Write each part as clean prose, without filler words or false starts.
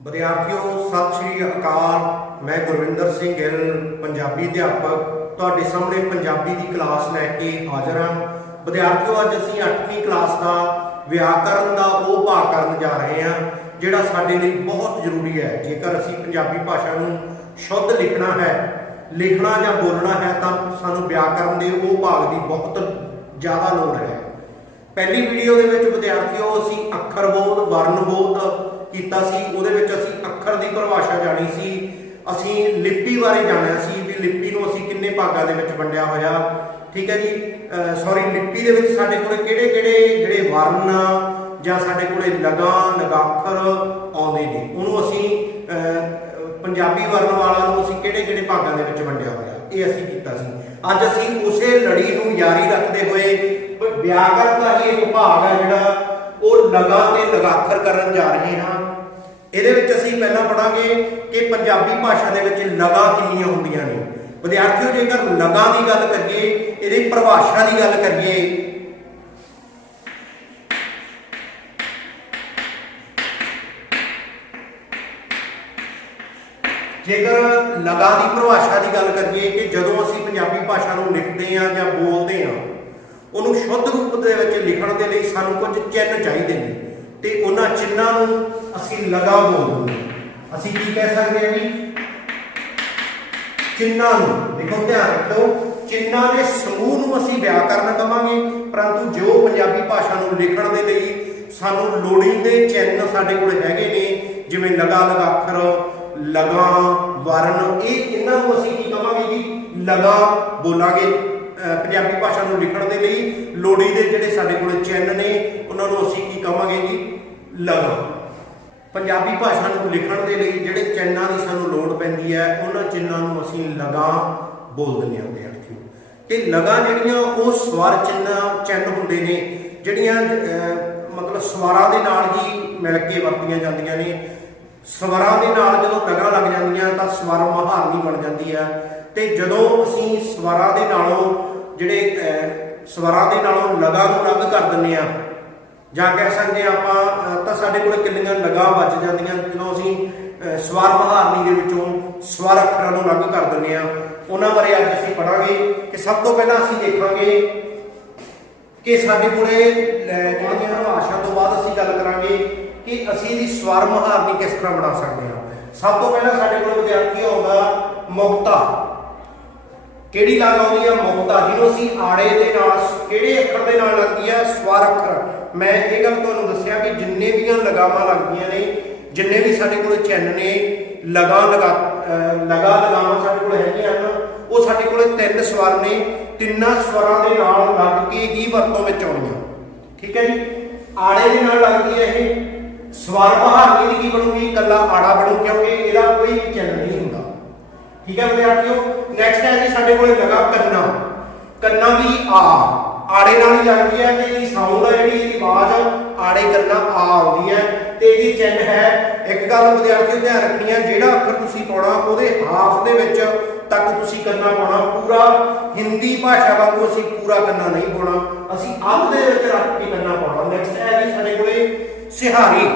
विद्यार्थियों सत श्री अकाल। मैं गुरविंदर सिंह गिल पंजाबी अध्यापक तुहाडे सामने पंजाबी की क्लास लैके हाज़र हाँ। विद्यार्थियों अज असीं 8वीं क्लास का व्याकरण का वो भाग करन जा रहे हैं जिहड़ा साडे लई बहुत जरूरी है। जेकर असीं पंजाबी भाषा नूं शुद्ध लिखना है, लिखना या बोलना है तो सानूं व्याकरण के वो भाग की बहुत ज़्यादा लोड़ है। पहली वीडियो के विच विद्यार्थियों असीं अखर बोध वर्ण बोध कीता सी, उहदे विच असीं अखर की परिभाषा जानी सी, असीं लिपि बारे जानिया सी भी लिपि नूं असीं किन्ने भागां दे विच वंडिया होया। ठीक है जी, सॉरी लिपि दे विच साडे कोले किहड़े-किहड़े जिहड़े वर्ण जां साडे कोले लगां लगाखर आउंदे ने, उहनूं असीं पंजाबी वर्ण वाला नूं असीं किहड़े-किहड़े भागां दे विच वंडिया होया ये असीं कीता सी। अज असीं उसे लड़ी नूं जारी रखदे होए व्याकरण का ही एक भाग है जिहड़ा वो लगां ते लगाखर करन जा रहे हैं। ਇਹਦੇ ਵਿੱਚ ਅਸੀਂ ਪਹਿਲਾਂ ਪੜਾਂਗੇ ਕਿ ਪੰਜਾਬੀ ਭਾਸ਼ਾ ਦੇ ਵਿੱਚ ਲਗਾਂ ਕਿੰਨੀਆਂ ਹੁੰਦੀਆਂ ਨੇ। ਵਿਦਿਆਰਥੀਓ ਜੇਕਰ ਲਗਾਂ ਦੀ ਗੱਲ ਕਰੀਏ, ਇਹਦੀ ਪਰਿਭਾਸ਼ਾ ਦੀ ਗੱਲ ਕਰੀਏ, ਜੇਕਰ ਲਗਾਂ ਦੀ ਪਰਿਭਾਸ਼ਾ ਦੀ ਗੱਲ ਕਰੀਏ ਕਿ ਜਦੋਂ ਅਸੀਂ ਪੰਜਾਬੀ ਭਾਸ਼ਾ ਨੂੰ ਲਿਖਦੇ ਹਾਂ ਜਾਂ ਬੋਲਦੇ ਹਾਂ, ਉਹਨੂੰ ਸ਼ੁੱਧ ਰੂਪ ਦੇ ਵਿੱਚ ਲਿਖਣ ਦੇ ਲਈ ਸਾਨੂੰ ਕੁਝ ਚਿੰਨ੍ਹ ਚਾਹੀਦੇ ਨੇ ਤੇ ਉਹਨਾਂ ਚਿੰਨ੍ਹਾਂ ਨੂੰ ਅਸੀਂ ਲਗਾ ਬੋਲਦੇ ਹਾਂ। ਅਸੀਂ ਕੀ ਕਹਿ ਸਕਦੇ ਹਾਂ ਜੀ? ਚਿੰਨ੍ਹਾਂ ਨੂੰ। ਦੇਖੋ ਧਿਆਨ ਰੱਖੋ, ਚਿੰਨ੍ਹਾਂ ਦੇ ਸਮੂਹ ਨੂੰ ਅਸੀਂ ਵਿਆਕਰਨ ਕਹਾਂਗੇ, ਪਰੰਤੂ ਜੋ ਪੰਜਾਬੀ ਭਾਸ਼ਾ ਨੂੰ ਲਿਖਣ ਦੇ ਲਈ ਸਾਨੂੰ ਲੋੜੀਂਦੇ ਚਿੰਨ੍ਹ ਸਾਡੇ ਕੋਲ ਹੈਗੇ ਨੇ, ਜਿਵੇਂ ਲਗਾ ਲਗਾਖਰ ਲਗਾਂ ਵਰਨ, ਇਹਨਾਂ ਨੂੰ ਅਸੀਂ ਕੀ ਕਹਾਂਗੇ ਜੀ? ਲਗਾ ਬੋਲਾਂਗੇ। ਪੰਜਾਬੀ ਭਾਸ਼ਾ ਨੂੰ ਲਿਖਣ ਦੇ ਲਈ ਲੋੜੀਂਦੇ ਜਿਹੜੇ ਸਾਡੇ ਕੋਲ ਚਿੰਨ੍ਹ ਨੇ ਉਹਨਾਂ ਨੂੰ ਅਸੀਂ ਕੀ ਕਹਾਂਗੇ ਜੀ? ਲਗਾ। ਪੰਜਾਬੀ ਭਾਸ਼ਾ ਨੂੰ ਲਿਖਣ ਦੇ ਲਈ ਜਿਹੜੇ ਚਿੰਨ੍ਹਾਂ ਦੀ ਸਾਨੂੰ ਲੋੜ ਪੈਂਦੀ ਹੈ ਉਹਨਾਂ ਚਿੰਨ੍ਹਾਂ ਨੂੰ ਅਸੀਂ ਲਗਾ ਬੋਲ ਦਿੰਦੇ ਹਾਂ ਵਿਦਿਆਰਥੀਓ। ਤੇ ਲਗਾ ਜਿਹੜੀਆਂ ਉਹ ਸਵਰ ਚਿੰਨ੍ਹ ਹੁੰਦੇ ਨੇ, ਜਿਹੜੀਆਂ ਮਤਲਬ ਸਵਰਾਂ ਦੇ ਨਾਲ ਹੀ ਮਿਲ ਕੇ ਵਰਤੀਆਂ ਜਾਂਦੀਆਂ ਨੇ। ਸਵਰਾਂ ਦੇ ਨਾਲ ਜਦੋਂ ਲਗਾ ਲੱਗ ਜਾਂਦੀਆਂ ਤਾਂ ਸਵਰ ਮਹਾਰਨੀ ਬਣ ਜਾਂਦੀ ਹੈ। ਤੇ ਜਦੋਂ ਅਸੀਂ ਸਵਰਾਂ ਦੇ ਨਾਲੋਂ ਸਵਰਾਂ ਦੇ ਨਾਲੋਂ ਲਗਾ ਨੂੰ ਅਲੱਗ ਕਰ ਦਿੰਦੇ ਹਾਂ ਜਾਂ ਕਹਿ ਸਕਦੇ ਹਾਂ ਆਪਾਂ, ਤਾਂ ਸਾਡੇ ਕੋਲ ਕਿੰਨੀਆਂ ਲਗਾਂ ਬਚ ਜਾਂਦੀਆਂ ਜਦੋਂ ਅਸੀਂ ਸਵਰ ਮਹਾਰਨੀ ਦੇ ਵਿੱਚੋਂ ਸਵਰ ਅੱਖਰਾਂ ਨੂੰ ਅਲੱਗ ਕਰ ਦਿੰਦੇ ਹਾਂ। ਉਹਨਾਂ ਬਾਰੇ ਅੱਜ ਅਸੀਂ ਪੜਾਂਗੇ ਕਿ ਸਭ ਤੋਂ ਪਹਿਲਾਂ ਅਸੀਂ ਦੇਖਾਂਗੇ ਕਿ ਸਾਡੇ ਕੋਲੇ ਜਿਹੜੀਆਂ ਭਾਸ਼ਾ ਤੋਂ ਬਾਅਦ ਅਸੀਂ ਗੱਲ ਕਰਾਂਗੇ ਕਿ ਅਸੀਂ ਇਹਦੀ ਸਵਰ ਮਹਾਰਨੀ ਕਿਸ ਤਰ੍ਹਾਂ ਬਣਾ ਸਕਦੇ ਹਾਂ। ਸਭ ਤੋਂ ਪਹਿਲਾਂ ਸਾਡੇ ਕੋਲ ਵਿਦਿਆਰਥੀ ਆਉਂਦਾ ਮੁਕਤਾ। ਕਿਹੜੀ ਲਗ ਆਉਂਦੀ ਹੈ? ਮੁਕਤਾ, ਜਿਹਨੂੰ ਅਸੀਂ ਆੜੇ ਦੇ ਨਾਲ ਕਿਹੜੇ ਅੱਖਰ ਦੇ ਨਾਲ ਲੱਗਦੀ ਹੈ? ਸਵਰ ਅੱਖਰ। ਮੈਂ ਇਹ ਗੱਲ ਤੁਹਾਨੂੰ ਦੱਸਿਆ ਵੀ ਜਿੰਨੇ ਵੀ ਲਗਾਵਾਂ ਲੱਗਦੀਆਂ ਨੇ, ਜਿੰਨੇ ਵੀ ਸਾਡੇ ਕੋਲ ਚਿੰਨ੍ਹ ਨੇ, ਲਗਾਵਾਂ ਸਾਡੇ ਕੋਲ ਹੈਗੀਆਂ ਹਨ, ਉਹ ਸਾਡੇ ਕੋਲ 3 ਸਵਰ ਨੇ। ਤਿੰਨਾਂ ਸਵਰਾਂ ਦੇ ਨਾਲ ਲੱਗ ਕੇ ਹੀ ਵਰਤੋਂ ਵਿੱਚ ਆਉਣੀਆਂ। ਠੀਕ ਹੈ ਜੀ। ਆੜੇ ਦੇ ਨਾਲ ਲੱਗਦੀ ਹੈ ਇਹ ਸਵਰ ਮਹਾਰਨੀ ਦੀ ਕੀ ਬਣੂਗੀ? ਇਕੱਲਾ ਆੜਾ ਬਣੂ, ਕਿਉਂਕਿ ਇਹਦਾ ਕੋਈ ਵੀ ਚਿੰਨ੍ਹ ਨਹੀਂ ਹੁੰਦਾ। ਠੀਕ ਹੈ ਵਿਦਿਆਰਥੀਓ। ਨੈਕਸਟ ਹੈ ਜੀ ਸਾਡੇ ਕੋਲ ਲਗਾ ਕੰਨਾ। ਕੰਨਾ ਵੀ ਆੜੇ ਨਾਲ ਹੀ ਲੱਗਦੀ ਹੈ ਤੇ ਇਹਦੀ ਸਾਊਂਡ ਹੈ ਜਿਹੜੀ ਇਹਦੀ ਆਵਾਜ਼ ਆੜੇ ਕੰਨਾ ਆ ਆਉਂਦੀ ਹੈ ਤੇ ਇਹਦੀ ਚਿੰਨ੍ਹ ਹੈ। ਇੱਕ ਗੱਲ ਵਿਦਿਆਰਥੀਓ ਧਿਆਨ ਰੱਖਣੀ ਹੈ, ਜਿਹੜਾ ਅੱਖਰ ਤੁਸੀਂ ਪਾਉਣਾ ਉਹਦੇ ਹਾਫ ਦੇ ਵਿੱਚ ਤੱਕ ਤੁਸੀਂ ਕੰਨਾ ਪਾਉਣਾ। ਪੂਰਾ ਹਿੰਦੀ ਭਾਸ਼ਾ ਵਾਂਗੂ ਅਸੀਂ ਪੂਰਾ ਕੰਨਾ ਨਹੀਂ ਪਾਉਣਾ, ਅਸੀਂ ਅੱਧ ਦੇ ਵਿੱਚ ਰੱਖ ਕੇ ਕੰਨਾ ਪਾਉਣਾ। ਨੈਕਸਟ ਹੈ ਜੀ ਸਾਡੇ ਕੋਲੇ ਸਿਹਾਰੀ।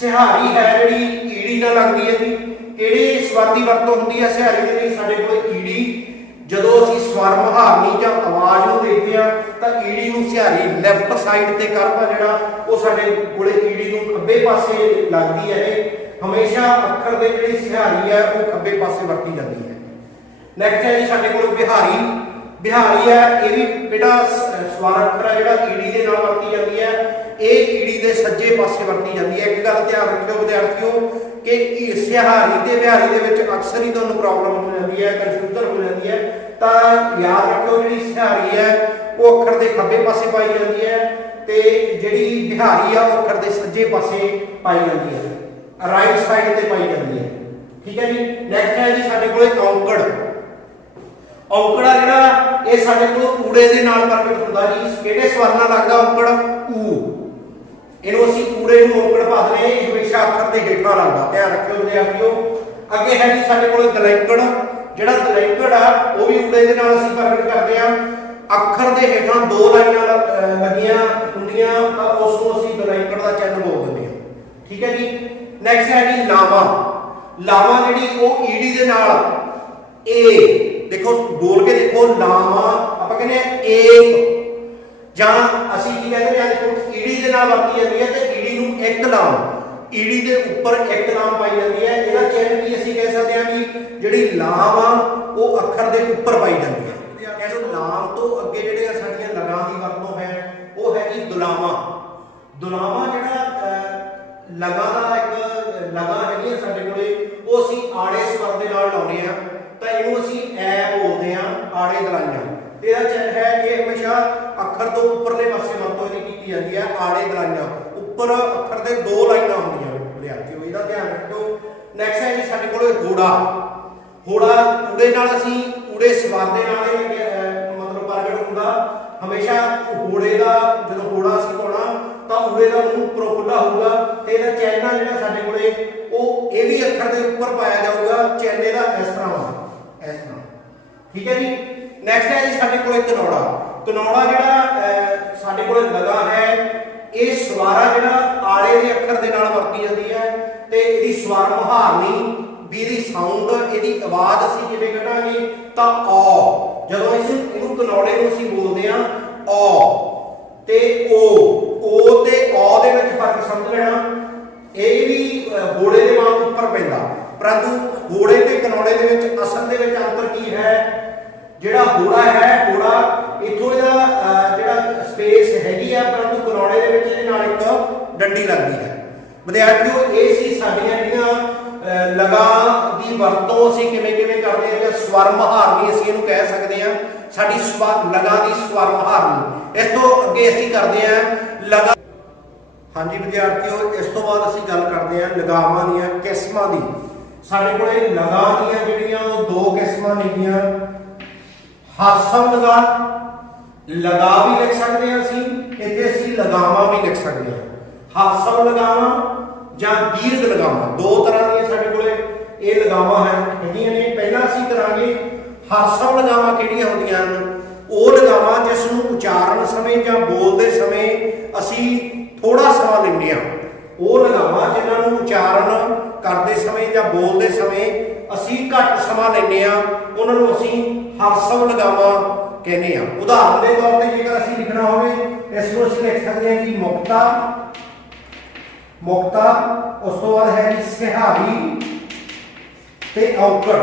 ਸਿਹਾਰੀ ਹੈ ਜਿਹੜੀ ਈੜੀ ਨਾਲ ਲੱਗਦੀ ਹੈ ਜੀ। ਕਿਹੜੇ ਸਵਰ ਦੀ ਵਰਤੋਂ ਹੁੰਦੀ ਹੈ ਸਿਹਾਰੀ ਦੇ ਲਈ? ਸਾਡੇ ਕੋਲ ਈੜੀ। ਜਦੋਂ ਅਸੀਂ ਸਵਰ ਮਹਾਰਨੀ ਜਾਂ ਆਵਾਜ਼ ਨੂੰ ਦੇਖਦੇ ਹਾਂ ਤਾਂ ਈੜੀ ਨੂੰ ਸਿਹਾਰੀ ਲੈਫਟ ਸਾਈਡ ਤੇ ਕਰਵਾ ਜਿਹੜਾ ਉਹ ਸਾਡੇ ਕੋਲੇ ਈੜੀ ਨੂੰ ਖੱਬੇ ਪਾਸੇ ਲੱਗਦੀ ਹੈ। ਇਹ ਹਮੇਸ਼ਾ ਅੱਖਰ ਦੇ ਜਿਹੜੀ ਸਿਹਾਰੀ ਹੈ ਉਹ ਖੱਬੇ ਪਾਸੇ ਵਰਤੀ ਜਾਂਦੀ ਹੈ। ਨੈਕਸਟ ਹੈ ਜੀ ਸਾਡੇ ਕੋਲ ਬਿਹਾਰੀ। ਬਿਹਾਰੀ ਹੈ, ਇਹ ਵੀ ਬੇਟਾ ਸਵਰ ਅੱਖਰ ਹੈ ਜਿਹੜਾ ਈੜੀ ਦੇ ਨਾਲ ਵਰਤੀ ਜਾਂਦੀ ਹੈ। ਇਹ ਈੜੀ ਦੇ ਸੱਜੇ ਪਾਸੇ ਵਰਤੀ ਜਾਂਦੀ ਹੈ। ਇੱਕ ਗੱਲ ਧਿਆਨ ਰੱਖਿਓ ਵਿਦਿਆਰਥੀਓ ਕਿ ਸਿਹਾਰੀ ਤੇ ਬਿਹਾਰੀ ਦੇ ਵਿੱਚ ਅਕਸਰ ਹੀ ਤੁਹਾਨੂੰ ਪ੍ਰੋਬਲਮ ਹੋ ਜਾਂਦੀ ਹੈ, ਕਨਫਿਊਜ਼ਨ ਹੋ ਜਾਂਦੀ ਹੈ। ਤਾਂ ਯਾਦ ਰੱਖਿਓ ਜਿਹੜੀ ਸਿਹਾਰੀ ਹੈ ਉਹ ਅੱਖਰ ਦੇ ਖੱਬੇ ਪਾਸੇ ਪਾਈ ਜਾਂਦੀ ਹੈ ਤੇ ਜਿਹੜੀ ਬਿਹਾਰੀ ਆ ਉਹ ਅੱਖਰ ਦੇ ਸੱਜੇ ਪਾਸੇ ਪਾਈ ਜਾਂਦੀ ਹੈ, ਰਾਈਟ ਸਾਈਡ ਤੇ ਪਾਈ ਜਾਂਦੀ ਹੈ। ਠੀਕ ਹੈ ਜੀ। ਨੈਕਸਟ ਹੈ ਜੀ ਸਾਡੇ ਕੋਲੇ ਔਂਕੜ। ਔਂਕੜਾ ਜਿਹੜਾ ਇਹ ਸਾਡੇ ਕੋਲ ਊੜੇ ਦੇ ਨਾਲ ਪ੍ਰਗਟ ਹੁੰਦਾ ਜੀ। ਕਿਹੜੇ ਸਵਰ ਨਾਲ ਲੱਗਦਾ ਔਂਕੜ? ਊ। ਇਹਨੂੰ ਅਸੀਂ ਊੜੇ ਨੂੰ ਔਂਕੜ ਪਾਉਂਦੇ, ਇਹ ਹਮੇਸ਼ਾ ਅੱਖਰ ਦੇ ਹੇਠਾਂ ਲੱਗਦਾ। ਧਿਆਨ ਰੱਖਿਓ ਵਿਦਿਆਰਥੀਓ। ਅੱਗੇ ਹੈ ਜੀ ਸਾਡੇ ਕੋਲ ਦਲੈਂਕੜ। ਜਿਹੜਾ ਦਲੈਂਕੜ ਆ ਉਹ ਵੀ ਊੜੇ ਦੇ ਨਾਲ ਅਸੀਂ ਪ੍ਰਗਟ ਕਰਦੇ ਹਾਂ। ਅੱਖਰ ਦੇ ਹੇਠਾਂ 2 ਲਾਈਨਾਂ ਲੱਗੀਆਂ ਹੁੰਦੀਆਂ ਤਾਂ ਉਸ ਨੂੰ ਅਸੀਂ ਦਲੈਂਕੜ ਦਾ ਚਿੰਨ੍ਹ ਬੋਲ ਦਿੰਦੇ ਹਾਂ। ਠੀਕ ਹੈ ਜੀ। ਨੈਕਸਟ ਹੈ ਜੀ ਲਾਵਾਂ। ਲਾਵਾਂ ਜਿਹੜੀ ਉਹ ਈਡੀ ਦੇ ਨਾਲ ਏ, ਦੇਖੋ ਬੋਲ ਕੇ ਦੇਖੋ, ਲਾਵਾਂ ਆਪਾਂ ਕਹਿੰਦੇ ਆ ਏਕ, ਜਾਂ ਅਸੀਂ ਕੀ ਕਹਿੰਦੇ ਆ, ਦੇਖੋ ਈਡੀ ਦੇ ਨਾਲ ਵਰਤੀ ਜਾਂਦੀ ਹੈ ਤੇ ਈਡੀ ਨੂੰ ਇੱਕ ਲਾਮ, ਈਡੀ ਦੇ ਉੱਪਰ ਇੱਕ ਲਾਮ ਪਾਈ ਜਾਂਦੀ ਹੈ। ਇਹਦਾ ਚਿੰਨ੍ਹ ਵੀ ਅਸੀਂ ਕਹਿ ਸਕਦੇ ਹਾਂ ਵੀ ਜਿਹੜੀ ਲਾਮ ਆ ਉਹ ਅੱਖਰ ਦੇ ਉੱਪਰ ਪਾਈ ਜਾਂਦੀ ਹੈ। ਕਹਿੰਦੇ ਲਾਮ ਤੋਂ ਅੱਗੇ ਜਿਹੜੇ ਸਾਡੀਆਂ ਲਗਾਂ ਦੀ ਵਰਤੋਂ ਹੈ ਉਹ ਹੈ ਜੀ ਦੁਲਾਵਾਂ। ਦੁਲਾਵਾਂ ਜਿਹੜਾ ਲਗਾਂ ਦਾ ਇੱਕ ਲਗਾਂ ਹੈਗੀ ਆ ਸਾਡੇ ਕੋਲੇ, ਉਹ ਅਸੀਂ ਆੜੇ ਸਵਰ ਦੇ ਨਾਲ ਲਾਉਂਦੇ ਆ, ਤਾਂ ਇਹਨੂੰ ਅਸੀਂ ਐ ਬੋਲਦੇ ਆ, ਆੜੇ ਦਲਾਈਆਂ। ਇਹਦਾ ਚਿੰਨ੍ਹ ਹੈ ਇਹ ਹਮੇਸ਼ਾ ਅੱਖਰ ਤੋਂ ਉੱਪਰਲੇ ਪਾਸੇ ਵਰਤੋਂ ਇਹਦੀ ਕੀਤੀ ਜਾਂਦੀ ਹੈ, ਆੜੇ ਦਲਾਈਆਂ। ਉੱਪਰ ਅੱਖਰ ਦੇ ਦੋ ਲਾਈਨਾਂ ਹੁੰਦੀਆਂ ਵਿਦਿਆਰਥੀਓ, ਇਹਦਾ ਧਿਆਨ ਰੱਖੋ। ਨੈਕਸਟ ਹੈ ਜੀ ਸਾਡੇ ਕੋਲ ਹੋੜਾ। ਹੋੜਾ ਊੜੇ ਨਾਲ ਅਸੀਂ ਊੜੇ ਸਵਰ ਦੇ ਨਾਲ ਇਹ ਮਤਲਬ ਪ੍ਰਗਟ ਹੁੰਦਾ। ਹਮੇਸ਼ਾ ਹੋੜੇ ਦਾ ਜਦੋਂ ਹੋੜਾ ਅਸੀਂ ਪਾਉਣਾ ਤਾਂ ਊੜੇ ਦਾ ਮੂੰਹ ਉੱਪਰੋਂ ਖੁੱਲਾ ਹੋਊਗਾ ਤੇ ਇਹਦਾ ਚਿੰਨ੍ਹ ਜਿਹੜਾ ਸਾਡੇ ਕੋਲੇ ਉਹ ਇਹ ਵੀ ਅੱਖਰ ਦੇ ਉੱਪਰ ਪਾਇਆ ਜਾਊਗਾ। ਚਿੰਨ੍ਹ ਇਹਦਾ ਇਸ ਤਰ੍ਹਾਂ ਹੋਣਾ, ਇਸ ਤਰ੍ਹਾਂ, ਠੀਕ ਹੈ ਜੀ। ਨੈਕਸਟ ਹੈ ਜੀ ਸਾਡੇ ਕੋਲੇ ਕਨੌੜਾ। ਕਨੌੜਾ ਜਿਹੜਾ ਸਾਡੇ ਕੋਲੇ ਲਗਾ ਹੈ, ਇਹ ਸਵਾਰਾ ਜਿਹੜਾ ਆਲੇ ਦੇ ਅੱਖਰ ਦੇ ਨਾਲ ਵਰਤੀ ਜਾਂਦੀ ਹੈ ਤੇ ਇਹਦੀ ਸਵਰ ਮੁਹਾਰਨੀ ਵੀ, ਇਹਦੀ ਸਾਊਂਡ, ਇਹਦੀ ਆਵਾਜ਼ ਅਸੀਂ ਕਿਵੇਂ ਕੱਢਾਂਗੇ ਤਾਂ ਔ। ਜਦੋਂ ਅਸੀਂ ਇਹਨੂੰ ਕਨੌੜੇ ਨੂੰ ਅਸੀਂ ਬੋਲਦੇ ਆ ਔ ਤੇ ਓ ਤੇ ਔ ਦੇ ਵਿੱਚ ਫਰਕ ਸਮਝ ਲੈਣਾ। ਇਹ ਵੀ ਹੋੜੇ ਦੇ ਵਾਂਗ ਉੱਪਰ ਪੈਂਦਾ, ਪਰੰਤੂ ਹੋੜੇ ਤੇ ਕਨੌੜੇ ਦੇ ਵਿੱਚ ਅਸਲ ਦੇ ਵਿੱਚ ਅੰਤਰ ਕੀ ਹੈ। ਜਿਹੜਾ ਹੋੜਾ ਹੈ, ਹੋੜਾ ਇਥੋਂ ਇਹਦਾ ਜਿਹੜਾ ਸਪੇਸ ਹੈਗੀ ਆ, ਪਰੰਤੂ ਕਨੌੜੇ ਦੇ ਵਿੱਚ ਇਹਦੇ ਨਾਲ ਇੱਕ ਡੰਡੀ ਲੱਗਦੀ ਹੈ। ਵਿਦਿਆਰਥੀਓ ਇਹ ਸੀ ਸਾਡੀਆਂ ਜਿਹੜੀਆਂ ਲਗਾਂ ਦੀ ਵਰਤੋਂ ਅਸੀਂ ਕਿਵੇਂ ਕਿਵੇਂ ਕਰਦੇ ਹਾਂ, ਜਾਂ ਸਵਰ ਮੁਹਾਰਨੀ ਅਸੀਂ ਇਹਨੂੰ ਕਹਿ ਸਕਦੇ ਹਾਂ। ਸਾਡੀ ਲਗਾਂ ਦੀ ਸਵਰ ਮੁਹਾਰਨੀ। ਇਸ ਤੋਂ ਅੱਗੇ ਅਸੀਂ ਕਰਦੇ ਹਾਂ ਲਗਾਂ। ਹਾਂਜੀ ਵਿਦਿਆਰਥੀਓ, ਇਸ ਤੋਂ ਬਾਅਦ ਅਸੀਂ ਗੱਲ ਕਰਦੇ ਹਾਂ ਲਗਾਵਾਂ ਦੀਆਂ ਕਿਸਮਾਂ ਦੀ। ਸਾਡੇ ਕੋਲੇ ਲਗਾਂ ਦੀਆਂ ਜਿਹੜੀਆਂ ਉਹ ਦੋ ਕਿਸਮਾਂ ਨੇਗੀਆਂ। ਹਾਸਮ ਲਗਾ, ਲਗਾ ਵੀ ਲਿਖ ਸਕਦੇ ਹਾਂ ਅਸੀਂ, ਇੱਥੇ ਅਸੀਂ ਲਗਾਵਾਂ ਵੀ ਲਿਖ ਸਕਦੇ ਹਾਂ। ਹਾਸਮ ਲਗਾਵਾਂ ਜਾਂ ਦੀਰਘ ਲਗਾਵਾਂ, ਦੋ ਤਰ੍ਹਾਂ ਦੀਆਂ ਸਾਡੇ ਕੋਲੇ ਇਹ ਲਗਾਵਾਂ ਹੈਗੀਆਂ ਨੇ। ਪਹਿਲਾਂ ਅਸੀਂ ਕਰਾਂਗੇ ਹਾਸਮ ਲਗਾਵਾਂ ਕਿਹੜੀਆਂ ਹੁੰਦੀਆਂ ਹਨ। ਉਹ ਲਗਾਵਾਂ ਜਿਸ ਨੂੰ ਉਚਾਰਨ ਸਮੇਂ ਜਾਂ ਬੋਲਦੇ ਸਮੇਂ ਅਸੀਂ ਥੋੜਾ ਸਮਾਂ ਲੈਂਦੇ ਹਾਂ। ਉਹ ਲਗਾਵਾਂ ਜਿਨ੍ਹਾਂ ਨੂੰ ਉਚਾਰਨ ਕਰਦੇ ਸਮੇਂ ਜਾਂ ਬੋਲਦੇ ਸਮੇਂ ਅਸੀਂ ਘੱਟ ਸਮਾਂ ਲੈਂਦੇ ਹਾਂ, ਉਹਨਾਂ ਨੂੰ ਅਸੀਂ ਹਾਸਮ ਲਗਾਵਾਂ ਕਹਿੰਦੇ ਹਾਂ। ਉਦਾਹਰਨ ਦੇ ਤੌਰ ਤੇ ਜੇਕਰ ਅਸੀਂ ਲਿਖਣਾ ਹੋਵੇ, ਇਸ ਨੂੰ ਅਸੀਂ ਲਿਖ ਸਕਦੇ ਹਾਂ ਜੀ ਮੁਕਤਾ, ਮੁਕਤਾ। ਉਸ ਤੋਂ ਬਾਅਦ ਹੈ ਜੀ ਸਿਹਾਰੀ ਤੇ ਔਕੜ।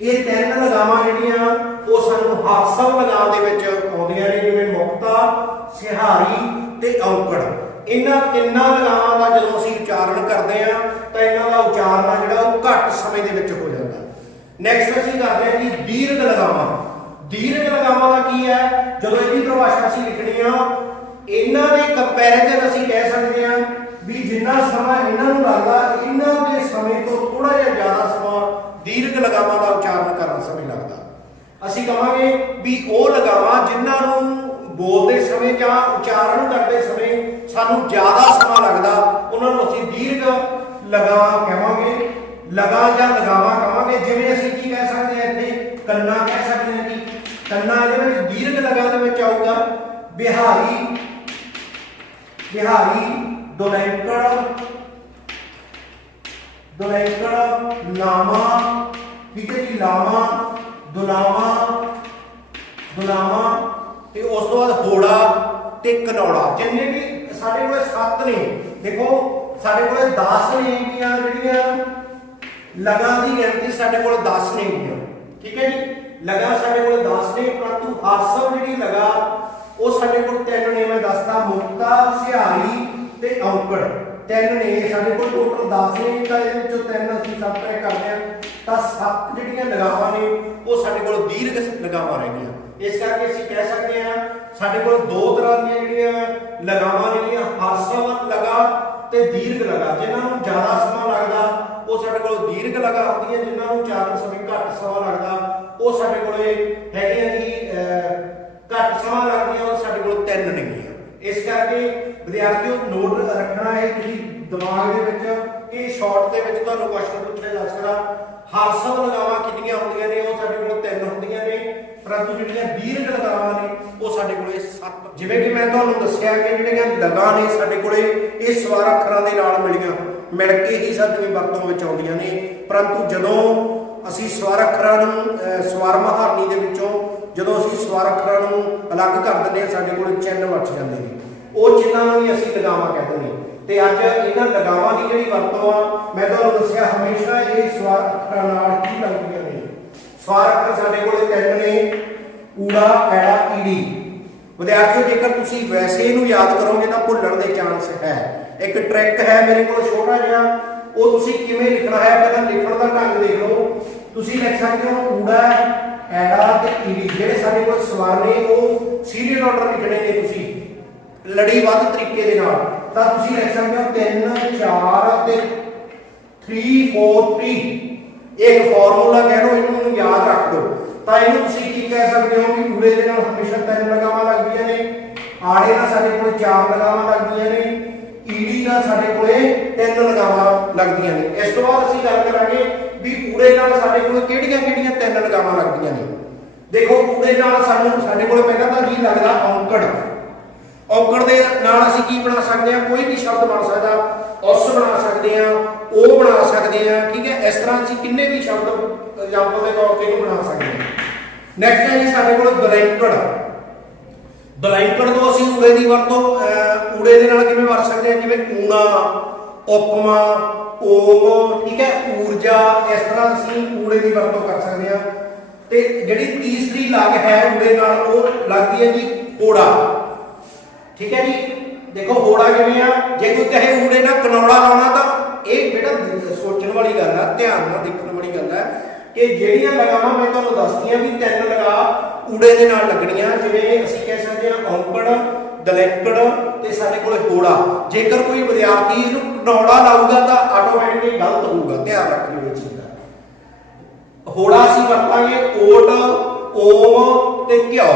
ਇਹ ਤਿੰਨ ਲਗਾਵਾਂ ਜਿਹੜੀਆਂ ਉਹ ਸਾਨੂੰ ਹਾਸਮ ਲਗਾਂ ਦੇ ਵਿੱਚ ਆਉਂਦੀਆਂ ਨੇ, ਜਿਵੇਂ ਮੁਕਤਾ, ਸਿਹਾਰੀ ਤੇ ਔਕੜ। ਇਹਨਾਂ ਤਿੰਨਾਂ ਲਗਾਵਾਂ ਦਾ ਜਦੋਂ ਅਸੀਂ ਉਚਾਰਨ ਕਰਦੇ ਹਾਂ ਤਾਂ ਇਹਨਾਂ ਦਾ ਉਚਾਰਨ ਜਿਹੜਾ ਉਹ ਘੱਟ ਸਮੇਂ ਦੇ ਵਿੱਚ ਹੋ ਜਾਂਦਾ। ਨੈਕਸਟ ਅਸੀਂ ਕਰਦੇ ਹਾਂ ਜੀ ਦੀਰਘ ਲਗਾਵਾਂ। ਦੀਰਘ ਲਗਾਵਾਂ ਦਾ ਕੀ ਹੈ, ਜਦੋਂ ਇਹਦੀ ਪਰਿਭਾਸ਼ਾ ਅਸੀਂ ਲਿਖਣੀ ਆ, ਇਹਨਾਂ ਦੇ ਕੰਪੈਰੀਜ਼ਨ ਅਸੀਂ ਕਹਿ ਸਕਦੇ ਹਾਂ ਵੀ ਜਿੰਨਾ ਸਮਾਂ ਇਹਨਾਂ ਨੂੰ ਲੱਗਦਾ, ਇਹਨਾਂ ਦੇ ਸਮੇਂ ਤੋਂ ਥੋੜਾ ਜਿਹਾ ਜ਼ਿਆਦਾ ਸਮਾਂ ਦੀਰਘ ਲਗਾਵਾਂ ਦਾ ਉਚਾਰਨ ਕਰਨ ਸਮੇਂ ਲੱਗਦਾ। ਅਸੀਂ ਕਹਾਂਗੇ ਵੀ ਉਹ ਲਗਾਵਾਂ ਜਿਨ੍ਹਾਂ ਨੂੰ ਬੋਲਦੇ ਸਮੇਂ ਜਾਂ ਉਚਾਰਨ ਕਰਦੇ ਸਮੇਂ ਸਾਨੂੰ ਜ਼ਿਆਦਾ ਸਮਾਂ ਲੱਗਦਾ, ਉਹਨਾਂ ਨੂੰ ਅਸੀਂ ਦੀਰਘ ਲਗਾਂ ਕਹਾਂਗੇ, ਲਗਾਂ ਜਾਂ ਲਗਾਵਾਂ ਕਹਾਂਗੇ। ਜਿਵੇਂ ਅਸੀਂ ਕੀ ਕਹਿ ਸਕਦੇ ਹਾਂ, ਇੱਥੇ ਕੰਨਾ ਕਹਿ ਸਕਦੇ ਹਾਂ ਜੀ, ਕੰਨਾ ਇਹਦੇ ਵਿੱਚ ਦੀਰਘ ਲਗਾਂ ਦੇ ਵਿੱਚ ਆਊਗਾ। ਬਿਹਾਰੀ, ਬਿਹਾਰੀ, ਦੁਲੈਂਕੜ, ਦੁਲੈਂਕੜ, ਲਾਮਾ, ਠੀਕ ਹੈ ਜੀ, ਲਾਮਾ, ਦੁਲਾਮਾ, ਦੁਲਾਮਾ ਤੇ ਉਸ ਤੋਂ ਬਾਅਦ ਹੋੜਾ ਤੇ ਕਨੌੜਾ। ਜਿੰਨੇ ਵੀ ਸਾਡੇ ਕੋਲ 7 ਨੇ, ਦੇਖੋ ਸਾਡੇ ਕੋਲ 10 ਨੇਗੀਆਂ ਜਿਹੜੀਆਂ ਲਗਾਂ ਦੀ ਗਿਣਤੀ ਸਾਡੇ ਕੋਲ 10 ਨੇਗੀਆਂ, ਠੀਕ ਹੈ ਜੀ। ਲਗਾਂ ਸਾਡੇ ਕੋਲ 10 ਨੇ, ਪਰੰਤੂ ਹਾਸਮ ਜਿਹੜੀ ਲਗਾ ਉਹ ਸਾਡੇ ਕੋਲ 3 ਨੇ। ਮੈਂ ਦੱਸਦਾ, ਮੁਕਤਾ, ਸਿਹਾਰੀ ਤੇ ਔਕੜ 3 ਨੇ ਸਾਡੇ ਕੋਲ। ਟੋਟਲ 10 ਨੇ, ਤਾਂ ਇਹਦੇ ਵਿੱਚੋਂ 3 ਅਸੀਂ ਸਬਟ੍ਰੈਕਟ ਕਰਦੇ ਹਾਂ ਤਾਂ 7 ਜਿਹੜੀਆਂ ਲਗਾਵਾਂ ਨੇ ਉਹ ਸਾਡੇ ਕੋਲ ਦੀਰਘ ਲਗਾਵਾਂ ਰਹਿ ਗਈਆਂ। ਇਸ ਕਰਕੇ ਅਸੀਂ ਕਹਿ ਸਕਦੇ ਹਾਂ ਸਾਡੇ ਕੋਲ ਦੋ ਤਰ੍ਹਾਂ ਦੀਆਂ ਜਿਹੜੀਆਂ ਲਗਾਵਾਂ ਜਿਹੜੀਆਂ ਹਾਸਮ ਲਗਾ ਤੇ ਦੀਰਘ ਲਗਾ। ਜਿਨ੍ਹਾਂ ਨੂੰ ਜ਼ਿਆਦਾ ਸਮਾਂ ਲੱਗਦਾ ਉਹ ਸਾਡੇ ਕੋਲ ਦੀਰਘ ਲਗਾ ਹੁੰਦੀ ਹੈ, ਜਿਨ੍ਹਾਂ ਨੂੰ ਉਚਾਰਨ ਸਮੇਂ ਘੱਟ ਸਮਾਂ ਲੱਗਦਾ ਉਹ ਸਾਡੇ ਕੋਲੇ ਹੈਗੀਆਂ ਜੀ ਘੱਟ ਸਮਾਂ ਲੱਗਦੀਆਂ, ਉਹ ਸਾਡੇ ਕੋਲ 3 ਨੇਗੀਆਂ। ਇਸ ਕਰਕੇ ਵਿਦਿਆਰਥੀਓ ਨੋਟ ਰੱਖਣਾ ਹੈ ਤੁਸੀਂ ਦਿਮਾਗ ਦੇ ਵਿੱਚ ਕਿ ਸ਼ਾਰਟ ਦੇ ਵਿੱਚ ਤੁਹਾਨੂੰ ਕੁਐਸਚਨ ਪੁੱਛਿਆ ਜਾ ਸਕਦਾ। ਹਾਸਮ ਲਗਾਵਾਂ ਕਿੰਨੀਆਂ ਹੁੰਦੀਆਂ ਨੇ, ਉਹ ਸਾਡੇ ਕੋਲ 3 ਹੁੰਦੀਆਂ ਨੇ, परंतु ਜਿਹੜੀਆਂ दीर्घ ਲਗਾਵਾਂ ਨੇ ਉਹ ਸਾਡੇ ਕੋਲੇ 7 ਜਿਵੇਂ ਕਿ ਮੈਂ ਤੁਹਾਨੂੰ ਦੱਸਿਆ ਕਿ ਜਿਹੜੀਆਂ ਲਗਾਂ ਨੇ ਸਾਡੇ ਕੋਲੇ ਇਹ ਸਵਰ ਅੱਖਰਾਂ ਦੇ ਨਾਲ ਮਿਲ ਕੇ ਹੀ ਸਾਡੀ ਵਰਤੋਂ ਵਿੱਚ ਆਉਂਦੀਆਂ ਨੇ। परंतु ਜਦੋਂ ਅਸੀਂ ਸਵਰ ਅੱਖਰਾਂ ਨੂੰ ਸਵਰ ਮਹਾਰਨੀ ਦੇ ਵਿੱਚੋਂ ਜਦੋਂ ਅਸੀਂ ਸਵਰ ਅੱਖਰਾਂ ਨੂੰ ਅਲੱਗ ਕਰ ਦਿੰਦੇ ਹਾਂ ਸਾਡੇ ਕੋਲ ਚਿੰਨ੍ਹ ਬਚ ਜਾਂਦੇ ਨੇ, ਉਹ ਚਿੰਨ੍ਹਾਂ ਨੂੰ ਵੀ ਅਸੀਂ ਲਗਾਵਾਂ ਕਹਿੰਦੇ ਨੇ। ਤੇ ਅੱਜ ਇਹਨਾਂ ਲਗਾਵਾਂ ਦੀ ਜਿਹੜੀ ਵਰਤੋਂ ਆ ਮੈਂ ਤੁਹਾਨੂੰ ਦੱਸਿਆ ਹਮੇਸ਼ਾ ਇਹ ਸਵਰ ਅੱਖਰਾਂ ਨਾਲ ਹੀ ਲੱਗਦੀਆਂ ਨੇ। ਸਵਰ ਅੱਖਰ ਸਾਡੇ ਕੋਲ 3 ਨੇ, ਊੜਾ, ਐੜਾ, ਈੜੀ। ਵਿਦਿਆਰਥੀਓ ਜੇਕਰ ਤੁਸੀਂ ਵੈਸੇ ਇਹਨੂੰ ਯਾਦ ਕਰੋਗੇ ਤਾਂ ਭੁੱਲਣ ਦੇ ਚਾਂਸ ਹੈ। ਇੱਕ ਟ੍ਰਿਕ ਹੈ ਮੇਰੇ ਕੋਲ ਛੋਟਾ ਜਿਹਾ, ਉਹ ਤੁਸੀਂ ਕਿਵੇਂ ਲਿਖਣਾ ਹੈ ਪਹਿਲਾਂ ਲਿਖਣ ਦਾ ਢੰਗ ਦੇਖ ਲਓ। ਤੁਸੀਂ ਲਿਖ ਸਕਦੇ ਹੋ ਊੜਾ, ਐੜਾ ਤੇ ਈੜੀ। ਜਿਹੜੇ ਸਾਡੇ ਕੋਲ ਸਵਰ ਨੇ ਉਹ ਸੀਰੀਅਲ ਆਰਡਰ ਲਿਖਣੇ ਨੇ ਤੁਸੀਂ ਲੜੀਬੱਧ ਤਰੀਕੇ ਦੇ ਨਾਲ, ਤਾਂ ਤੁਸੀਂ ਲਿਖ ਸਕਦੇ ਹੋ 3 4 ਤੇ 3 4 3। ਇੱਕ ਫਾਰਮੂਲਾ ਕਹਿ ਲਓ, ਇਹਨੂੰ ਯਾਦ ਰੱਖ ਲਓ। ਤਾਂ ਇਹਨੂੰ ਤੁਸੀਂ ਕੀ ਕਹਿ ਸਕਦੇ ਹੋ ਕਿ ਊੜੇ ਦੇ ਨਾਲ ਹਮੇਸ਼ਾ 3 ਲਗਾਵਾਂ ਲੱਗਦੀਆਂ ਨੇ, ਆੜੇ ਨਾਲ ਸਾਡੇ ਕੋਲ 4 ਲਗਾਵਾਂ ਲੱਗਦੀਆਂ ਨੇ, ਈੜੀ ਨਾਲ ਸਾਡੇ ਕੋਲੇ 3 ਲਗਾਵਾਂ ਲੱਗਦੀਆਂ ਨੇ। ਇਸ ਤੋਂ ਬਾਅਦ ਅਸੀਂ ਗੱਲ ਕਰਾਂਗੇ ਵੀ ਊੜੇ ਨਾਲ ਸਾਡੇ ਕੋਲ ਕਿਹੜੀਆਂ 3 ਲਗਾਵਾਂ ਲੱਗਦੀਆਂ ਨੇ। ਦੇਖੋ ਊੜੇ ਨਾਲ ਸਾਡੇ ਕੋਲ ਪਹਿਲਾਂ ਤਾਂ ਕੀ ਲੱਗਦਾ ਔਂਕੜ। ਔਂਕੜ ਦੇ ਨਾਲ ਅਸੀਂ ਕੀ ਬਣਾ ਸਕਦੇ ਹਾਂ, ਕੋਈ ਵੀ ਸ਼ਬਦ ਬਣ ਸਕਦਾ, ਉਸ ਬਣਾ ਸਕਦੇ ਹਾਂ, ਉਹ ਬਣਾ ਸਕਦੇ ਹਾਂ, ਠੀਕ ਹੈ। ਇਸ ਤਰ੍ਹਾਂ ਅਸੀਂ ਕਿੰਨੇ ਵੀ ਸ਼ਬਦ ਐਗਜ਼ਾਮਪਲ ਦੇ ਤੌਰ ਤੇ ਇਹਨੂੰ ਬਣਾ ਸਕਦੇ ਹਾਂ। ਨੈਕਸਟ ਹੈ ਜੀ ਸਾਡੇ ਕੋਲ ਦਲੈਂਕੜ। ਦਲੈਂਕੜ ਤੋਂ ਅਸੀਂ ਊੜੇ ਦੀ ਵਰਤੋਂ ਊੜੇ ਦੇ ਨਾਲ ਕਿਵੇਂ ਵਰਤ ਸਕਦੇ ਹਾਂ, ਜਿਵੇਂ ਊਣਾ, ਉਪਮਾ, ਓਮ, ਠੀਕ ਹੈ, ਊਰਜਾ। ਇਸ ਤਰ੍ਹਾਂ ਅਸੀਂ ਊੜੇ ਦੀ ਵਰਤੋਂ ਕਰ ਸਕਦੇ ਹਾਂ। ਤੇ ਜਿਹੜੀ ਤੀਸਰੀ ਲਗ ਹੈ ਊੜੇ ਨਾਲ ਉਹ ਲੱਗਦੀ ਹੈ ਜੀ ਹੋੜਾ, ਠੀਕ ਹੈ ਜੀ। ਦੇਖੋ ਹੋੜਾ ਕਿਵੇਂ ਆ, ਜੇ ਕੋਈ ਕਹੇ ਊੜੇ ਨਾਲ ਕਨੌੜਾ ਲਾਉਣਾ ਤਾਂ ਇਹ ਬੇਟਾ ਸੋਚਣ ਵਾਲੀ ਗੱਲ ਆ, ਧਿਆਨ ਨਾਲ ਦੇਖਣ ਵਾਲੀ ਗੱਲ ਹੈ ਕਿ ਜਿਹੜੀਆਂ ਲਗਾਵਾਂ ਮੈਂ ਤੁਹਾਨੂੰ ਦੱਸਦੀਆਂ ਵੀ 3 ਲਗਾ ਊੜੇ ਦੇ ਨਾਲ ਲੱਗਣੀਆਂ। ਜਿਵੇਂ ਅਸੀਂ ਕਹਿ ਸਕਦੇ ਹਾਂ ਔਂਕੜ, ਦਲੈਂਕੜ ਤੇ ਸਾਡੇ ਕੋਲ ਹੋੜਾ। ਜੇਕਰ ਕੋਈ ਵਿਦਿਆਰਥੀ ਇਹਨੂੰ ਕਨੌੜਾ ਲਾਊਗਾ ਤਾਂ ਆਟੋਮੈਟਿਕਲੀ ਗਲਤ ਹੋਊਗਾ, ਧਿਆਨ ਰੱਖ ਲਿਓ ਇਸ ਚੀਜ਼ ਦਾ। ਹੋੜਾ ਅਸੀਂ ਵਰਤਾਂਗੇ ਓਟ, ਓਮ ਤੇ ਘਿਓ।